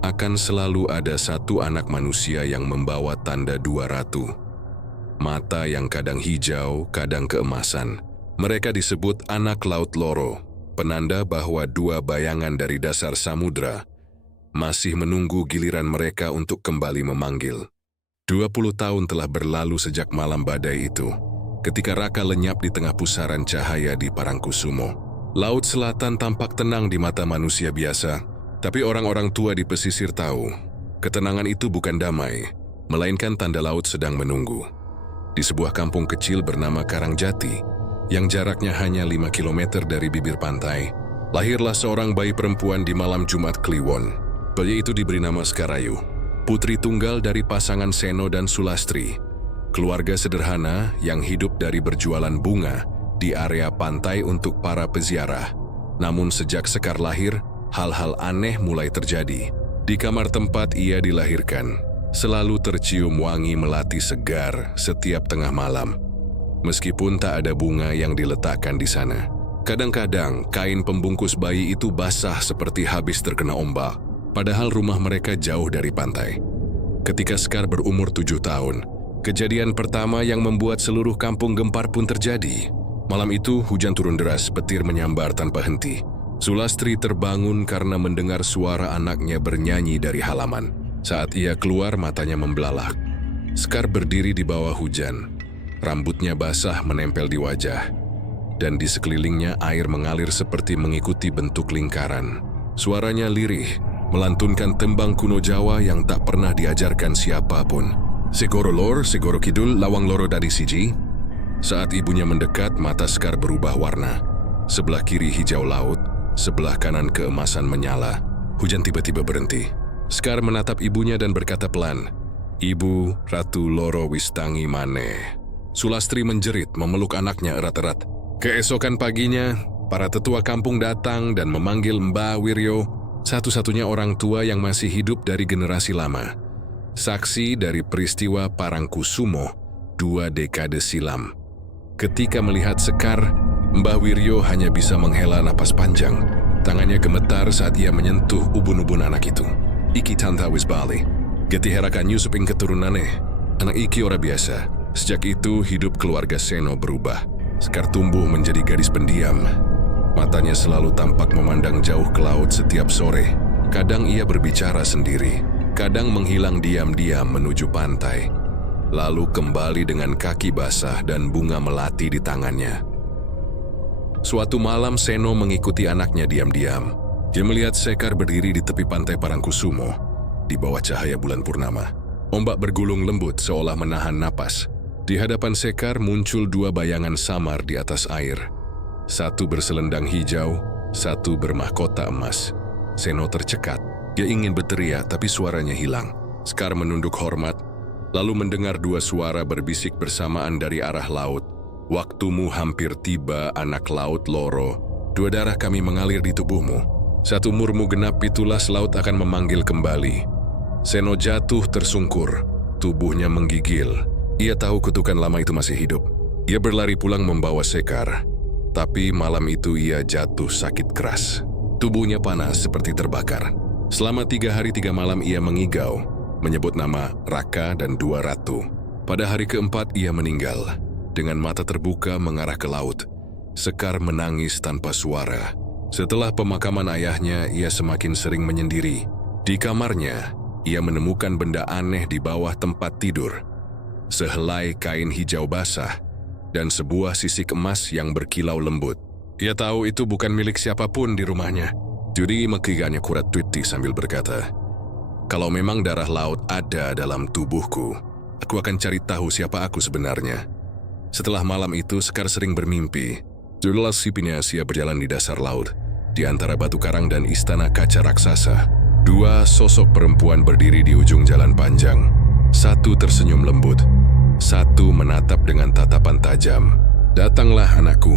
akan selalu ada satu anak manusia yang membawa tanda dua ratu. Mata yang kadang hijau, kadang keemasan. Mereka disebut anak laut loro, penanda bahwa dua bayangan dari dasar samudra masih menunggu giliran mereka untuk kembali memanggil. 20 tahun telah berlalu sejak malam badai itu, ketika Raka lenyap di tengah pusaran cahaya di Parangkusumo. Laut selatan tampak tenang di mata manusia biasa, tapi orang-orang tua di pesisir tahu, ketenangan itu bukan damai, melainkan tanda laut sedang menunggu. Di sebuah kampung kecil bernama Karangjati, yang jaraknya hanya 5 km dari bibir pantai, lahirlah seorang bayi perempuan di malam Jumat Kliwon. Bayi itu diberi nama Skarayu, putri tunggal dari pasangan Seno dan Sulastri, keluarga sederhana yang hidup dari berjualan bunga di area pantai untuk para peziarah. Namun sejak Sekar lahir, hal-hal aneh mulai terjadi. Di kamar tempat ia dilahirkan, selalu tercium wangi melati segar setiap tengah malam. Meskipun tak ada bunga yang diletakkan di sana. Kadang-kadang kain pembungkus bayi itu basah seperti habis terkena ombak, padahal rumah mereka jauh dari pantai. Ketika Sekar berumur 7 tahun, kejadian pertama yang membuat seluruh kampung gempar pun terjadi. Malam itu hujan turun deras, petir menyambar tanpa henti. Sulastri terbangun karena mendengar suara anaknya bernyanyi dari halaman. Saat ia keluar, matanya membelalak. Sekar berdiri di bawah hujan. Rambutnya basah menempel di wajah, dan di sekelilingnya air mengalir seperti mengikuti bentuk lingkaran. Suaranya lirih, melantunkan tembang kuno Jawa yang tak pernah diajarkan siapapun. "Segoro lor, segoro kidul, lawang loro dari siji." Saat ibunya mendekat, mata Sekar berubah warna. Sebelah kiri hijau laut, sebelah kanan keemasan menyala. Hujan tiba-tiba berhenti. Sekar menatap ibunya dan berkata pelan, "Ibu, Ratu Loro Wistangi Mane." Sulastri menjerit memeluk anaknya erat-erat. Keesokan paginya, para tetua kampung datang dan memanggil Mbah Wiryo, satu-satunya orang tua yang masih hidup dari generasi lama. Saksi dari peristiwa Parangkusumo 2 dekade silam. Ketika melihat Sekar, Mbah Wiryo hanya bisa menghela napas panjang. Tangannya gemetar saat ia menyentuh ubun-ubun anak itu. Iki tanta wis bali. Geti herakan nyusupin keturunannya. Anak iki ora biasa. Sejak itu hidup keluarga Seno berubah. Sekar tumbuh menjadi gadis pendiam. Matanya selalu tampak memandang jauh ke laut setiap sore. Kadang ia berbicara sendiri. Kadang menghilang diam-diam menuju pantai. Lalu kembali dengan kaki basah dan bunga melati di tangannya. Suatu malam Seno mengikuti anaknya diam-diam. Dia melihat Sekar berdiri di tepi pantai Parangkusumo, di bawah cahaya bulan purnama. Ombak bergulung lembut seolah menahan napas. Di hadapan Sekar muncul dua bayangan samar di atas air. Satu berselendang hijau, satu bermahkota emas. Seno tercekat. Dia ingin berteriak tapi suaranya hilang. Sekar menunduk hormat, lalu mendengar dua suara berbisik bersamaan dari arah laut. Waktumu hampir tiba, anak laut Loro. Dua darah kami mengalir di tubuhmu. Satu umurmu genap, pitulas laut akan memanggil kembali. Seno jatuh tersungkur. Tubuhnya menggigil. Ia tahu kutukan lama itu masih hidup. Ia berlari pulang membawa Sekar. Tapi malam itu ia jatuh sakit keras. Tubuhnya panas seperti terbakar. Selama 3 hari 3 malam ia mengigau, menyebut nama Raka dan dua ratu. Pada hari keempat ia meninggal. Dengan mata terbuka mengarah ke laut, Sekar menangis tanpa suara. Setelah pemakaman ayahnya, ia semakin sering menyendiri. Di kamarnya, ia menemukan benda aneh di bawah tempat tidur. Sehelai kain hijau basah dan sebuah sisik emas yang berkilau lembut. Ia tahu itu bukan milik siapapun di rumahnya. Jadi makiganya kurat twiti sambil berkata, "Kalau memang darah laut ada dalam tubuhku, aku akan cari tahu siapa aku sebenarnya." Setelah malam itu, Sekar sering bermimpi. Jelas si Pinasia berjalan di dasar laut, di antara batu karang dan istana kaca raksasa. Dua sosok perempuan berdiri di ujung jalan panjang. Satu tersenyum lembut, satu menatap dengan tatapan tajam. "Datanglah anakku,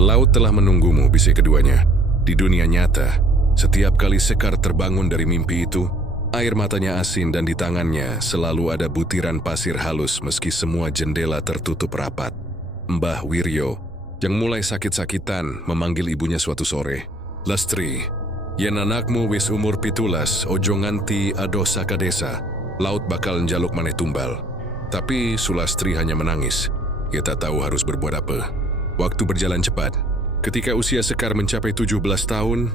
laut telah menunggumu," bisik keduanya. Di dunia nyata, setiap kali Sekar terbangun dari mimpi itu, air matanya asin dan di tangannya selalu ada butiran pasir halus meski semua jendela tertutup rapat. Mbah Wiryo, yang mulai sakit-sakitan, memanggil ibunya suatu sore. "Lastri, yen anakmu wis umur pitulas, ojo nganti ado saka desa, laut bakal njaluk maneh tumbal." Tapi Sulastri hanya menangis. Ia tak tahu harus berbuat apa. Waktu berjalan cepat. Ketika usia Sekar mencapai 17 tahun,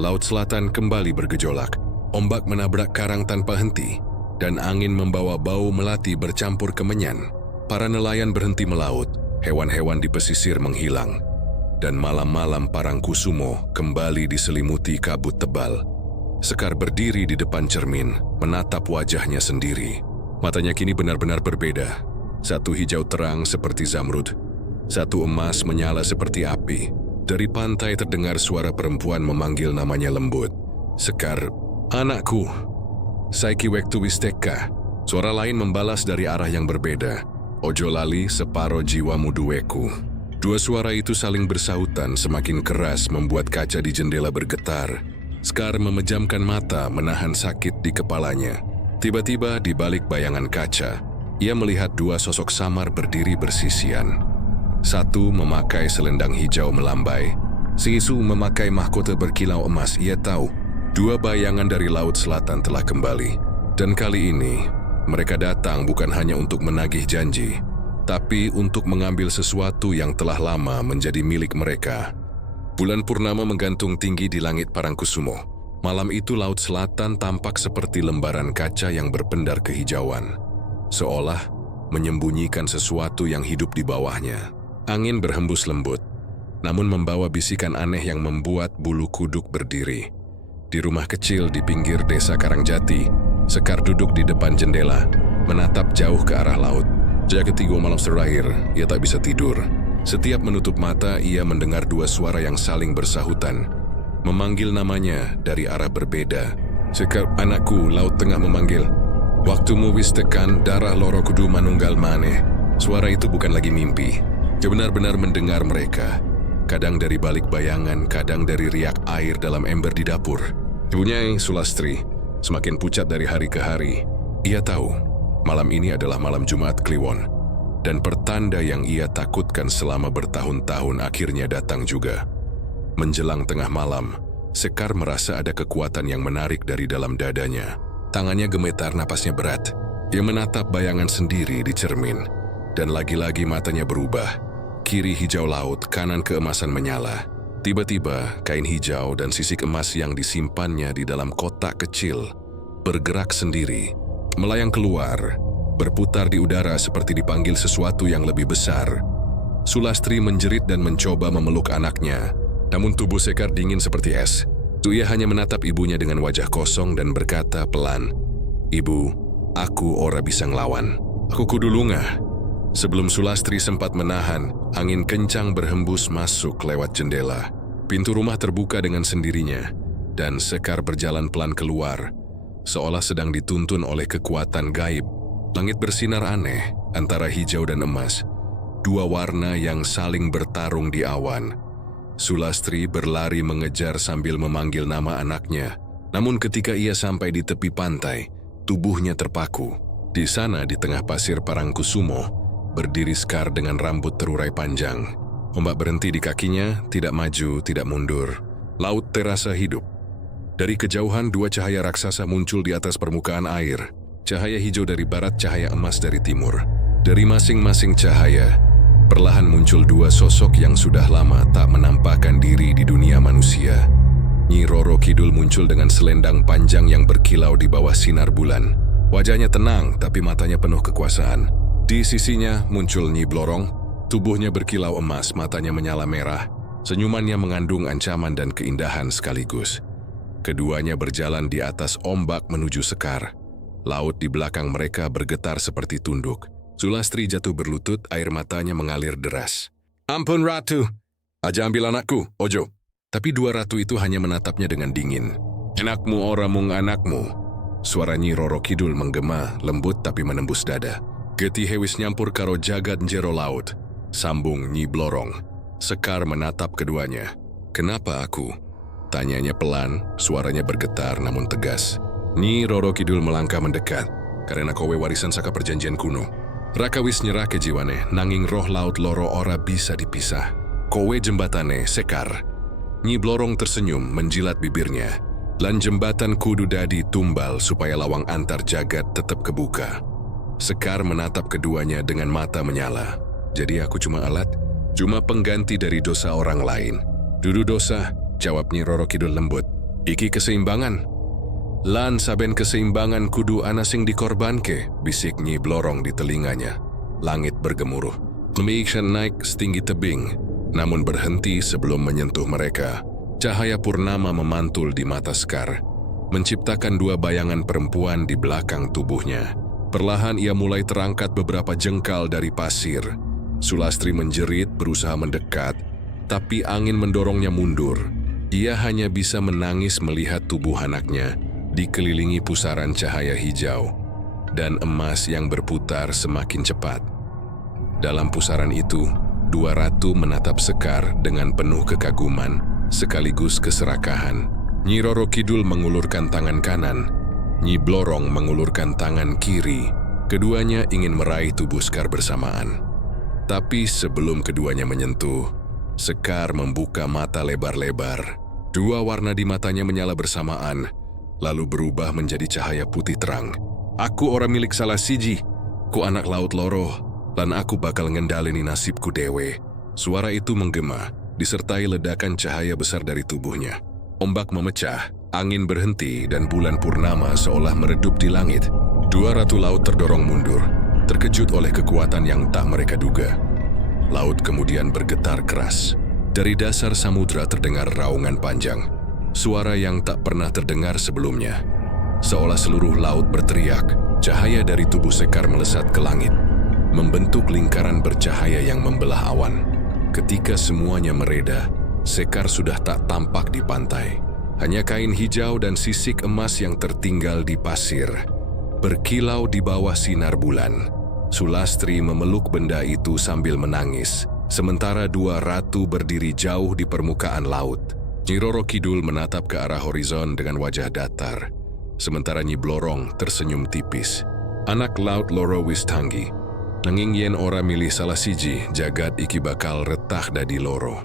Laut Selatan kembali bergejolak. Ombak menabrak karang tanpa henti, dan angin membawa bau melati bercampur kemenyan. Para nelayan berhenti melaut, hewan-hewan di pesisir menghilang, dan malam-malam Parangkusumo kembali diselimuti kabut tebal. Sekar berdiri di depan cermin, menatap wajahnya sendiri. Matanya kini benar-benar berbeda. Satu hijau terang seperti zamrud, satu emas menyala seperti api. Dari pantai terdengar suara perempuan memanggil namanya lembut. "Sekar, anakku. Saiki wektu wisteka." Suara lain membalas dari arah yang berbeda. "Ojo lali separo jiwamu duweku." Dua suara itu saling bersahutan semakin keras membuat kaca di jendela bergetar. Sekar memejamkan mata menahan sakit di kepalanya. Tiba-tiba di balik bayangan kaca, ia melihat dua sosok samar berdiri bersisian. Satu memakai selendang hijau melambai, si isu memakai mahkota berkilau emas. Ia tahu, dua bayangan dari Laut Selatan telah kembali. Dan kali ini, mereka datang bukan hanya untuk menagih janji, tapi untuk mengambil sesuatu yang telah lama menjadi milik mereka. Bulan purnama menggantung tinggi di langit Parangkusumo. Malam itu Laut Selatan tampak seperti lembaran kaca yang berpendar kehijauan, seolah menyembunyikan sesuatu yang hidup di bawahnya. Angin berhembus lembut, namun membawa bisikan aneh yang membuat bulu kuduk berdiri. Di rumah kecil di pinggir desa Karangjati, Sekar duduk di depan jendela, menatap jauh ke arah laut. Sejak ketiga malam terakhir, ia tak bisa tidur. Setiap menutup mata, ia mendengar dua suara yang saling bersahutan, memanggil namanya dari arah berbeda. "Sekar, anakku," laut tengah memanggil. "Waktumu wis tekan, darah loro kudu manunggal maneh." Suara itu bukan lagi mimpi. Dia benar-benar mendengar mereka. Kadang dari balik bayangan, kadang dari riak air dalam ember di dapur. Ibunya Sulastri semakin pucat dari hari ke hari. Ia tahu, malam ini adalah malam Jumat Kliwon. Dan pertanda yang ia takutkan selama bertahun-tahun akhirnya datang juga. Menjelang tengah malam, Sekar merasa ada kekuatan yang menarik dari dalam dadanya. Tangannya gemetar, napasnya berat. Ia menatap bayangan sendiri di cermin. Dan lagi-lagi matanya berubah. Kiri hijau laut, kanan keemasan menyala. Tiba-tiba, kain hijau dan sisik emas yang disimpannya di dalam kotak kecil bergerak sendiri, melayang keluar, berputar di udara seperti dipanggil sesuatu yang lebih besar. Sulastri menjerit dan mencoba memeluk anaknya, namun tubuh Sekar dingin seperti es. Ia hanya menatap ibunya dengan wajah kosong dan berkata pelan, "Ibu, aku ora bisa ngelawan. Aku kudu lungah." Sebelum Sulastri sempat menahan, angin kencang berhembus masuk lewat jendela. Pintu rumah terbuka dengan sendirinya, dan Sekar berjalan pelan keluar, seolah sedang dituntun oleh kekuatan gaib. Langit bersinar aneh, antara hijau dan emas, dua warna yang saling bertarung di awan. Sulastri berlari mengejar sambil memanggil nama anaknya, namun ketika ia sampai di tepi pantai, tubuhnya terpaku. Di sana, di tengah pasir Parangkusumo, berdiri Sekar dengan rambut terurai panjang. Ombak berhenti di kakinya, tidak maju, tidak mundur. Laut terasa hidup. Dari kejauhan, dua cahaya raksasa muncul di atas permukaan air. Cahaya hijau dari barat, cahaya emas dari timur. Dari masing-masing cahaya, perlahan muncul dua sosok yang sudah lama tak menampakkan diri di dunia manusia. Nyi Roro Kidul muncul dengan selendang panjang yang berkilau di bawah sinar bulan. Wajahnya tenang, tapi matanya penuh kekuasaan. Di sisinya muncul Nyi Blorong, tubuhnya berkilau emas, matanya menyala merah. Senyumannya mengandung ancaman dan keindahan sekaligus. Keduanya berjalan di atas ombak menuju Sekar. Laut di belakang mereka bergetar seperti tunduk. Sulastri jatuh berlutut, air matanya mengalir deras. "Ampun Ratu, aja ambil anakku, ojo." Tapi dua ratu itu hanya menatapnya dengan dingin. "Enakmu ora mung anakmu." Suara Nyi Roro Kidul menggema, lembut tapi menembus dada. "Getih hewis nyampur karo jagat njero laut," sambung Nyi Blorong. Sekar menatap keduanya. "Kenapa aku?" tanyanya pelan, suaranya bergetar namun tegas. Nyi Roro Kidul melangkah mendekat. "Karena kowe warisan saka perjanjian kuno. Raka wis nyerah ke jiwane, nanging roh laut loro ora bisa dipisah. Kowe jembatane, Sekar." Nyi Blorong tersenyum, menjilat bibirnya. "Lan jembatan kudu dadi tumbal supaya lawang antar jagat tetap kebuka." Sekar menatap keduanya dengan mata menyala. "Jadi aku cuma alat? Cuma pengganti dari dosa orang lain?" "Dudu dosa," jawab Nyi Roro Kidul lembut. "Iki keseimbangan." "Lan saben keseimbangan kudu ana sing dikorbanke," bisik Nyi Blorong di telinganya. Langit bergemuruh. Lemiksan naik setinggi tebing, namun berhenti sebelum menyentuh mereka. Cahaya purnama memantul di mata Sekar, menciptakan dua bayangan perempuan di belakang tubuhnya. Perlahan ia mulai terangkat beberapa jengkal dari pasir. Sulastri menjerit berusaha mendekat, tapi angin mendorongnya mundur. Ia hanya bisa menangis melihat tubuh anaknya dikelilingi pusaran cahaya hijau dan emas yang berputar semakin cepat. Dalam pusaran itu, dua ratu menatap Sekar dengan penuh kekaguman sekaligus keserakahan. Nyi Roro Kidul mengulurkan tangan kanan, Nyi Blorong mengulurkan tangan kiri. Keduanya ingin meraih tubuh Sekar bersamaan. Tapi sebelum keduanya menyentuh, Sekar membuka mata lebar-lebar. Dua warna di matanya menyala bersamaan, lalu berubah menjadi cahaya putih terang. "Aku ora milik salah siji, ku anak laut loro, lan aku bakal ngendaleni nasibku dewe." Suara itu menggema, disertai ledakan cahaya besar dari tubuhnya. Ombak memecah, angin berhenti, dan bulan purnama seolah meredup di langit. Dua ratu laut terdorong mundur, terkejut oleh kekuatan yang tak mereka duga. Laut kemudian bergetar keras. Dari dasar samudra terdengar raungan panjang, suara yang tak pernah terdengar sebelumnya. Seolah seluruh laut berteriak, cahaya dari tubuh Sekar melesat ke langit, membentuk lingkaran bercahaya yang membelah awan. Ketika semuanya mereda, Sekar sudah tak tampak di pantai. Hanya kain hijau dan sisik emas yang tertinggal di pasir, berkilau di bawah sinar bulan. Sulastri memeluk benda itu sambil menangis, sementara dua ratu berdiri jauh di permukaan laut. Nyi Roro Kidul menatap ke arah horizon dengan wajah datar, sementara Nyi Blorong tersenyum tipis. "Anak laut loro wis tanggi, Nanging yen ora milih salah siji, jagad iki bakal retah dadi loro.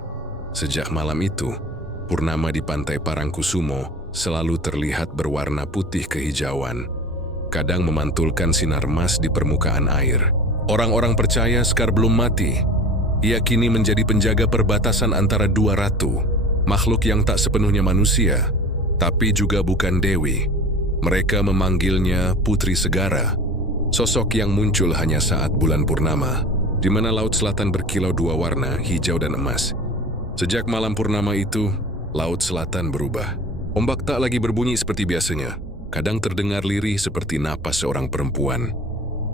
Sejak malam itu, purnama di pantai Parangkusumo selalu terlihat berwarna putih kehijauan, kadang memantulkan sinar emas di permukaan air. Orang-orang percaya Sekar belum mati. Ia kini menjadi penjaga perbatasan antara dua ratu, makhluk yang tak sepenuhnya manusia, tapi juga bukan dewi. Mereka memanggilnya Putri Segara, sosok yang muncul hanya saat bulan purnama, di mana laut selatan berkilau dua warna, hijau dan emas. Sejak malam purnama itu, laut selatan berubah. Ombak tak lagi berbunyi seperti biasanya. Kadang terdengar lirih seperti napas seorang perempuan,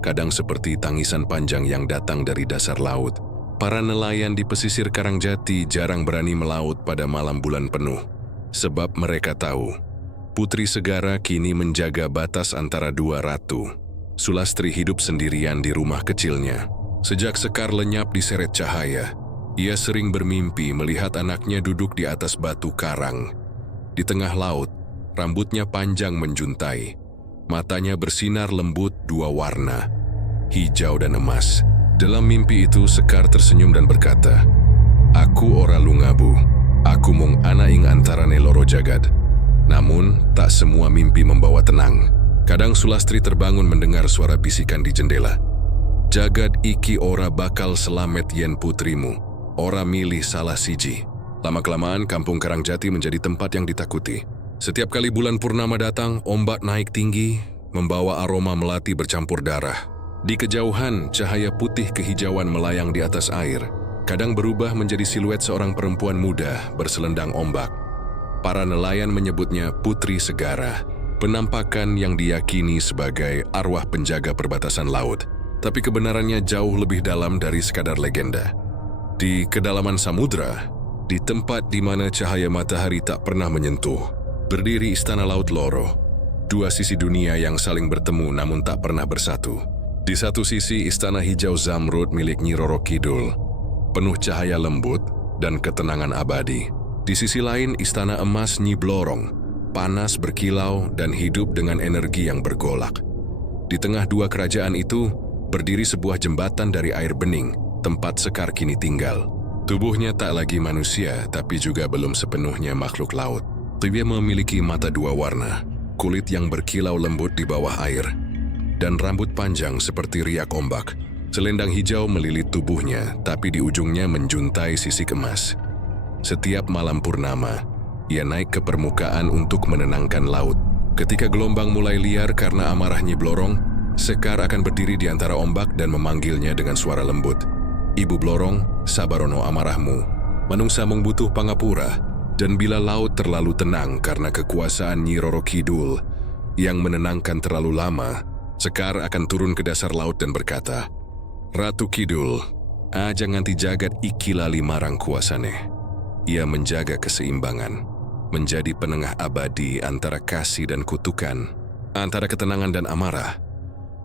kadang seperti tangisan panjang yang datang dari dasar laut. Para nelayan di pesisir Karangjati jarang berani melaut pada malam bulan penuh, sebab mereka tahu Putri Segara kini menjaga batas antara dua ratu. Sulastri hidup sendirian di rumah kecilnya. Sejak Sekar lenyap diseret cahaya, ia sering bermimpi melihat anaknya duduk di atas batu karang. Di tengah laut, rambutnya panjang menjuntai. Matanya bersinar lembut dua warna, hijau dan emas. Dalam mimpi itu Sekar tersenyum dan berkata, "Aku ora lungabu, aku mung ana ing antarane loro jagad." Namun, tak semua mimpi membawa tenang. Kadang Sulastri terbangun mendengar suara bisikan di jendela. "Jagad iki ora bakal selamet yen putrimu, ora milih salah siji." Lama-kelamaan kampung Karangjati menjadi tempat yang ditakuti. Setiap kali bulan purnama datang, ombak naik tinggi, membawa aroma melati bercampur darah. Di kejauhan, cahaya putih kehijauan melayang di atas air, kadang berubah menjadi siluet seorang perempuan muda berselendang ombak. Para nelayan menyebutnya Putri Segara, penampakan yang diyakini sebagai arwah penjaga perbatasan laut. Tapi kebenarannya jauh lebih dalam dari sekadar legenda. Di kedalaman samudra, di tempat di mana cahaya matahari tak pernah menyentuh, berdiri Istana Laut Loro, dua sisi dunia yang saling bertemu namun tak pernah bersatu. Di satu sisi Istana Hijau Zamrud milik Nyi Roro Kidul, penuh cahaya lembut dan ketenangan abadi. Di sisi lain Istana Emas Nyi Blorong, panas berkilau dan hidup dengan energi yang bergolak. Di tengah dua kerajaan itu, berdiri sebuah jembatan dari air bening, tempat Sekar kini tinggal. Tubuhnya tak lagi manusia, tapi juga belum sepenuhnya makhluk laut. Dia memiliki mata dua warna, kulit yang berkilau lembut di bawah air, dan rambut panjang seperti riak ombak. Selendang hijau melilit tubuhnya, tapi di ujungnya menjuntai sisik emas. Setiap malam purnama, ia naik ke permukaan untuk menenangkan laut. Ketika gelombang mulai liar karena amarah Nyi Blorong, Sekar akan berdiri di antara ombak dan memanggilnya dengan suara lembut. "Ibu Blorong, sabarono amarahmu. Manungsa mung butuh pangapura." Dan bila laut terlalu tenang karena kekuasaan Nyi Roro Kidul yang menenangkan terlalu lama, Sekar akan turun ke dasar laut dan berkata, "Ratu Kidul, aja nganti jagad iki lali marang kuasane." Ia menjaga keseimbangan, menjadi penengah abadi antara kasih dan kutukan, antara ketenangan dan amarah.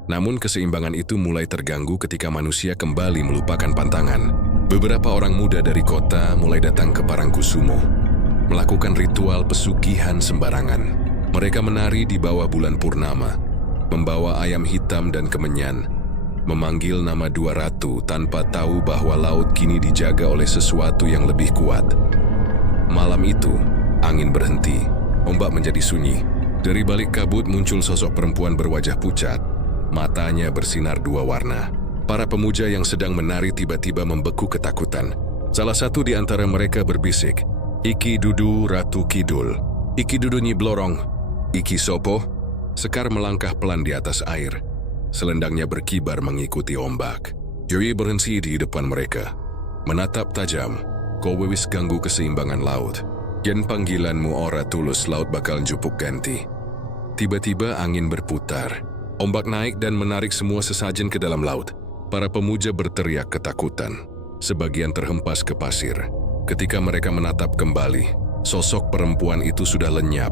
Namun keseimbangan itu mulai terganggu ketika manusia kembali melupakan pantangan. Beberapa orang muda dari kota mulai datang ke Parangkusumo, melakukan ritual pesugihan sembarangan. Mereka menari di bawah bulan purnama, membawa ayam hitam dan kemenyan, memanggil nama dua ratu tanpa tahu bahwa laut kini dijaga oleh sesuatu yang lebih kuat. Malam itu, angin berhenti, ombak menjadi sunyi. Dari balik kabut muncul sosok perempuan berwajah pucat. Matanya bersinar dua warna. Para pemuja yang sedang menari tiba-tiba membeku ketakutan. Salah satu di antara mereka berbisik, "Iki dudu Ratu Kidul. Iki dudu Nyi Blorong. Iki sopo?" Sekar melangkah pelan di atas air. Selendangnya berkibar mengikuti ombak. Yoi berhenti di depan mereka, menatap tajam. "Kowe wis ganggu keseimbangan laut. Yen panggilanmu ora tulus, laut bakal njupuk ganti." Tiba-tiba angin berputar. Ombak naik dan menarik semua sesajen ke dalam laut. Para pemuja berteriak ketakutan. Sebagian terhempas ke pasir. Ketika mereka menatap kembali, sosok perempuan itu sudah lenyap.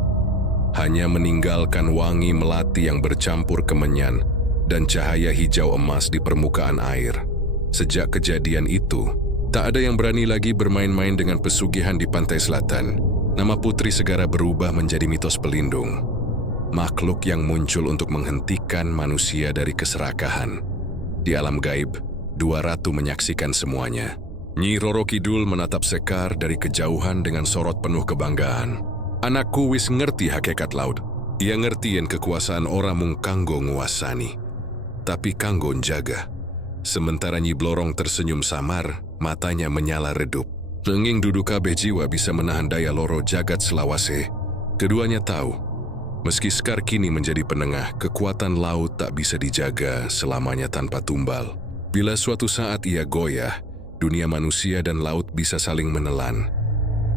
Hanya meninggalkan wangi melati yang bercampur kemenyan dan cahaya hijau emas di permukaan air. Sejak kejadian itu, tak ada yang berani lagi bermain-main dengan pesugihan di pantai selatan. Nama Putri Segara berubah menjadi mitos pelindung. Makhluk yang muncul untuk menghentikan manusia dari keserakahan. Di alam gaib, dua ratu menyaksikan semuanya. Nyi Roro Kidul menatap Sekar dari kejauhan dengan sorot penuh kebanggaan. Anakku wis ngerti hakikat laut. Ia ngertiin kekuasaan orang mung kanggo nguasani. Tapi kanggo njaga. Sementara Nyi Blorong tersenyum samar, matanya menyala redup. Lenging duduk kabeh jiwa bisa menahan daya loro jagat selawase. Keduanya tahu, meski Sekar kini menjadi penengah, kekuatan laut tak bisa dijaga selamanya tanpa tumbal. Bila suatu saat ia goyah, dunia manusia dan laut bisa saling menelan.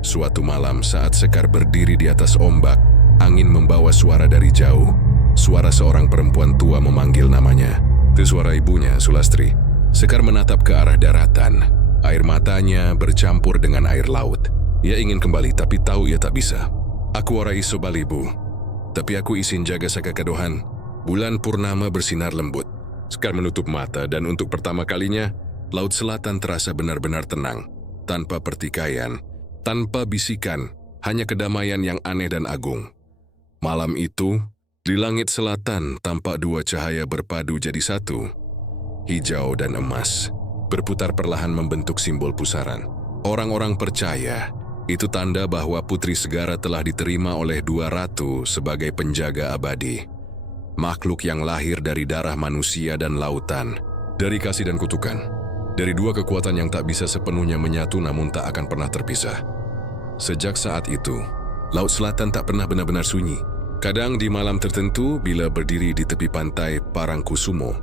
Suatu malam saat Sekar berdiri di atas ombak, angin membawa suara dari jauh. Suara seorang perempuan tua memanggil namanya. Itu suara ibunya, Sulastri. Sekar menatap ke arah daratan. Air matanya bercampur dengan air laut. Ia ingin kembali tapi tahu ia tak bisa. Aku ora iso bali, Bu. Tapi aku isin jaga saka kadohan. Bulan purnama bersinar lembut. Sekar menutup mata dan untuk pertama kalinya, Laut Selatan terasa benar-benar tenang, tanpa pertikaian, tanpa bisikan, hanya kedamaian yang aneh dan agung. Malam itu, di langit selatan tampak dua cahaya berpadu jadi satu, hijau dan emas, berputar perlahan membentuk simbol pusaran. Orang-orang percaya, itu tanda bahwa Putri Segara telah diterima oleh dua ratu sebagai penjaga abadi. Makhluk yang lahir dari darah manusia dan lautan, dari kasih dan kutukan, dari dua kekuatan yang tak bisa sepenuhnya menyatu namun tak akan pernah terpisah. Sejak saat itu, Laut Selatan tak pernah benar-benar sunyi. Kadang di malam tertentu bila berdiri di tepi pantai Parangkusumo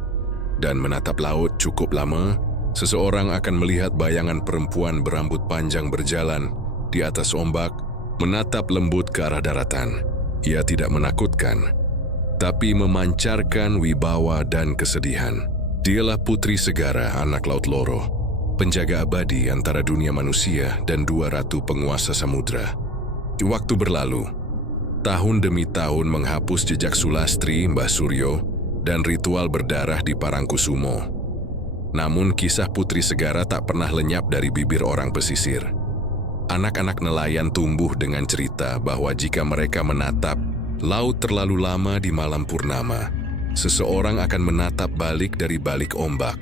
dan menatap laut cukup lama, seseorang akan melihat bayangan perempuan berambut panjang berjalan di atas ombak, menatap lembut ke arah daratan. Ia tidak menakutkan, tapi memancarkan wibawa dan kesedihan. Dialah Putri Segara, anak Laut Loro, penjaga abadi antara dunia manusia dan dua ratu penguasa samudra. Waktu berlalu, tahun demi tahun menghapus jejak Sulastri, Mbah Suryo, dan ritual berdarah di Parangkusumo. Namun kisah Putri Segara tak pernah lenyap dari bibir orang pesisir. Anak-anak nelayan tumbuh dengan cerita bahwa jika mereka menatap laut terlalu lama di malam purnama, seseorang akan menatap balik dari balik ombak.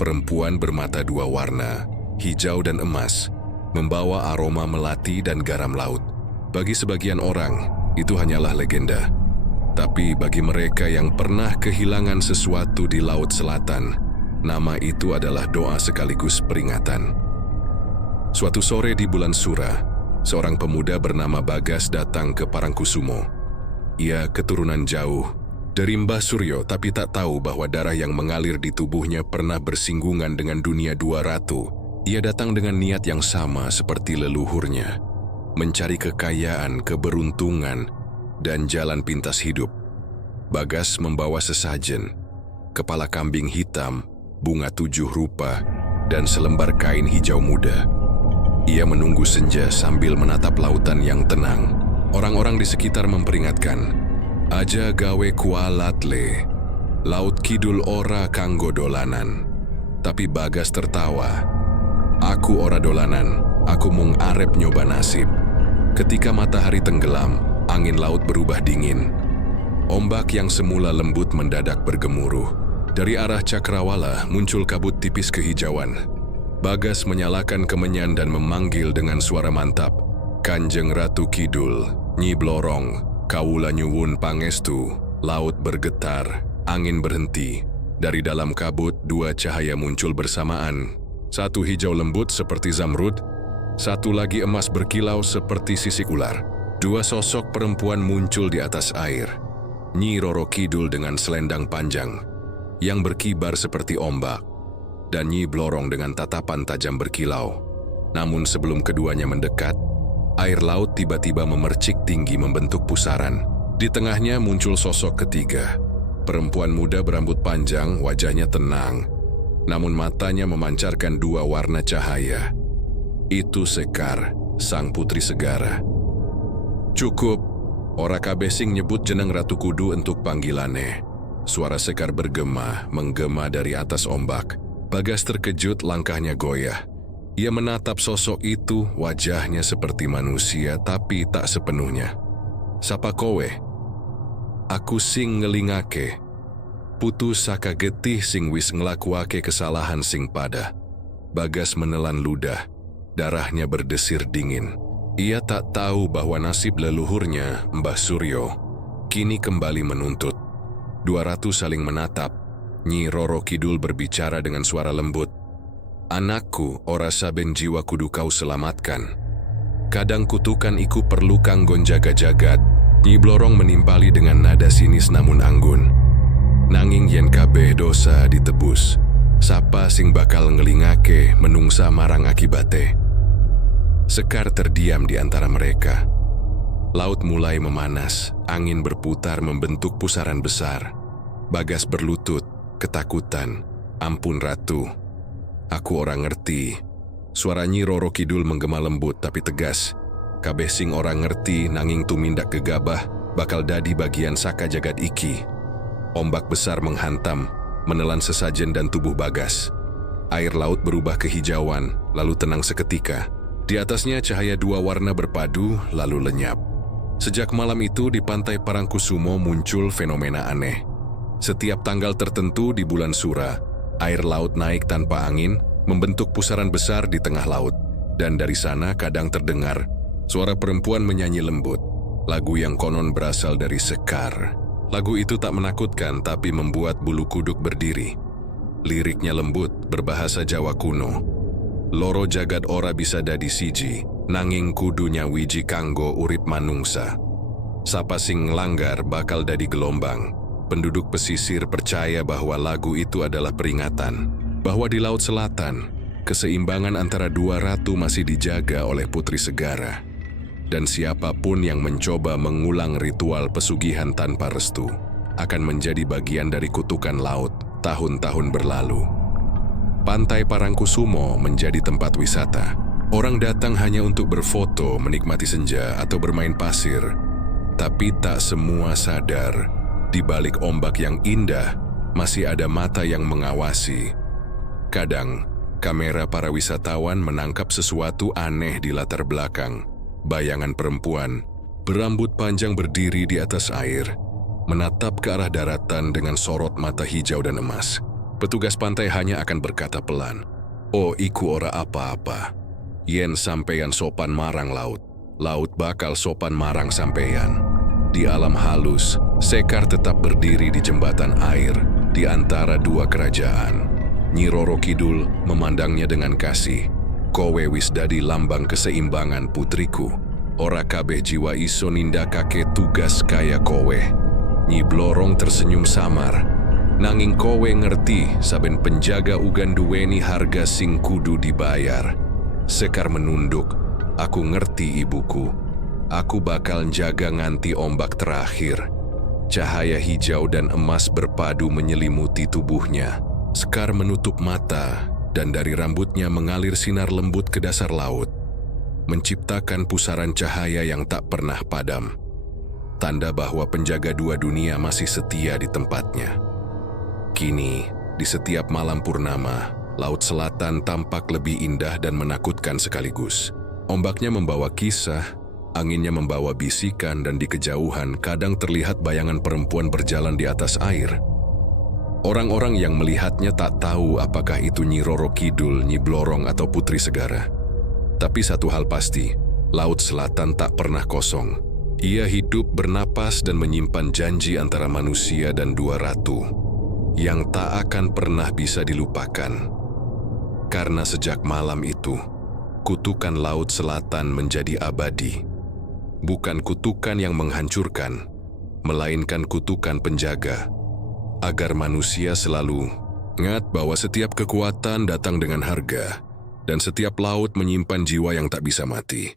Perempuan bermata dua warna, hijau dan emas, membawa aroma melati dan garam laut. Bagi sebagian orang, itu hanyalah legenda. Tapi bagi mereka yang pernah kehilangan sesuatu di Laut Selatan, nama itu adalah doa sekaligus peringatan. Suatu sore di bulan Sura, seorang pemuda bernama Bagas datang ke Parangkusumo. Ia keturunan jauh dari Mbah Suryo, tapi tak tahu bahwa darah yang mengalir di tubuhnya pernah bersinggungan dengan dunia dua ratu. Ia datang dengan niat yang sama seperti leluhurnya, mencari kekayaan, keberuntungan, dan jalan pintas hidup. Bagas membawa sesajen, kepala kambing hitam, bunga 7 rupa, dan selembar kain hijau muda. Ia menunggu senja sambil menatap lautan yang tenang. Orang-orang di sekitar memperingatkan, aja gawe kualatle, Laut Kidul ora kanggo dolanan. Tapi Bagas tertawa, aku ora dolanan, aku mung arep nyoba nasib. Ketika matahari tenggelam, angin laut berubah dingin. Ombak yang semula lembut mendadak bergemuruh. Dari arah Cakrawala muncul kabut tipis kehijauan. Bagas menyalakan kemenyan dan memanggil dengan suara mantap, Kanjeng Ratu Kidul, Nyi Blorong, kawula nyuwun pangestu. Laut bergetar, angin berhenti. Dari dalam kabut, dua cahaya muncul bersamaan. Satu hijau lembut seperti zamrud, satu lagi emas berkilau seperti sisik ular. Dua sosok perempuan muncul di atas air. Nyi Roro Kidul dengan selendang panjang yang berkibar seperti ombak, dan Nyi Blorong dengan tatapan tajam berkilau. Namun sebelum keduanya mendekat, air laut tiba-tiba memercik tinggi membentuk pusaran. Di tengahnya muncul sosok ketiga. Perempuan muda berambut panjang, wajahnya tenang, namun matanya memancarkan dua warna cahaya. Itu Sekar, sang Putri Segara. Cukup, ora kabeh sing nyebut jeneng Ratu Kudu untuk panggilannya. Suara Sekar bergema, menggema dari atas ombak. Bagas terkejut, langkahnya goyah. Ia menatap sosok itu, wajahnya seperti manusia tapi tak sepenuhnya. Sapa kowe? Aku sing ngelingake. Putus saka getih sing wis nglakuake kesalahan sing pada. Bagas menelan ludah, darahnya berdesir dingin. Ia tak tahu bahwa nasib leluhurnya, Mbah Suryo, kini kembali menuntut. 200 saling menatap. Nyi Roro Kidul berbicara dengan suara lembut. Anakku, ora saben jiwa kudu kau selamatkan. Kadang kutukan iku perlu kanggon jaga-jagat. Nyi Blorong menimpali dengan nada sinis namun anggun. Nanging yen kabeh dosa ditebus, sapa sing bakal ngelingake menungsa marang akibate. Sekar terdiam di antara mereka. Laut mulai memanas, angin berputar membentuk pusaran besar. Bagas berlutut, ketakutan. Ampun Ratu, aku orang ngerti. Suara Nyi Roro Kidul menggema lembut tapi tegas. Kabeh sing orang ngerti nanging tumindak gegabah bakal dadi bagian saka jagad iki. Ombak besar menghantam, menelan sesajen dan tubuh Bagas. Air laut berubah kehijauan, lalu tenang seketika. Di atasnya cahaya dua warna berpadu, lalu lenyap. Sejak malam itu di pantai Parangkusumo muncul fenomena aneh. Setiap tanggal tertentu di bulan Sura, air laut naik tanpa angin, membentuk pusaran besar di tengah laut. Dan dari sana kadang terdengar suara perempuan menyanyi lembut, lagu yang konon berasal dari Sekar. Lagu itu tak menakutkan tapi membuat bulu kuduk berdiri. Liriknya lembut, berbahasa Jawa kuno. Loro jagad ora bisa dadi siji, nanging kudunya wiji kanggo urip manungsa. Sapa sing nglanggar bakal dadi gelombang. Penduduk pesisir percaya bahwa lagu itu adalah peringatan bahwa di Laut Selatan, keseimbangan antara dua ratu masih dijaga oleh Putri Segara. Dan siapapun yang mencoba mengulang ritual pesugihan tanpa restu akan menjadi bagian dari kutukan laut tahun-tahun berlalu. Pantai Parangkusumo menjadi tempat wisata. Orang datang hanya untuk berfoto, menikmati senja, atau bermain pasir. Tapi tak semua sadar, di balik ombak yang indah, masih ada mata yang mengawasi. Kadang, kamera para wisatawan menangkap sesuatu aneh di latar belakang. Bayangan perempuan, berambut panjang berdiri di atas air, menatap ke arah daratan dengan sorot mata hijau dan emas. Petugas pantai hanya akan berkata pelan, "Oh, iku ora apa-apa. Yen sampeyan sopan marang laut, laut bakal sopan marang sampeyan." Di alam halus, Sekar tetap berdiri di jembatan air di antara dua kerajaan. Nyi Roro Kidul memandangnya dengan kasih. Kowe wis dadi lambang keseimbangan putriku. Ora kabeh jiwa iso nindakake tugas kaya kowe. Nyi Blorong tersenyum samar. Nanging kowe ngerti saben penjaga ugan duweni harga sing kudu dibayar. Sekar menunduk. Aku ngerti ibuku. Aku bakal jaga nganti ombak terakhir. Cahaya hijau dan emas berpadu menyelimuti tubuhnya. Sekar menutup mata dan dari rambutnya mengalir sinar lembut ke dasar laut, menciptakan pusaran cahaya yang tak pernah padam. Tanda bahwa penjaga dua dunia masih setia di tempatnya. Kini, di setiap malam purnama, Laut Selatan tampak lebih indah dan menakutkan sekaligus. Ombaknya membawa kisah, anginnya membawa bisikan, dan di kejauhan kadang terlihat bayangan perempuan berjalan di atas air. Orang-orang yang melihatnya tak tahu apakah itu Nyi Roro Kidul, Nyi Blorong, atau Putri Segara. Tapi satu hal pasti, Laut Selatan tak pernah kosong. Ia hidup bernapas dan menyimpan janji antara manusia dan dua ratu yang tak akan pernah bisa dilupakan. Karena sejak malam itu, kutukan Laut Selatan menjadi abadi. Bukan kutukan yang menghancurkan, melainkan kutukan penjaga. Agar manusia selalu ingat bahwa setiap kekuatan datang dengan harga, dan setiap laut menyimpan jiwa yang tak bisa mati.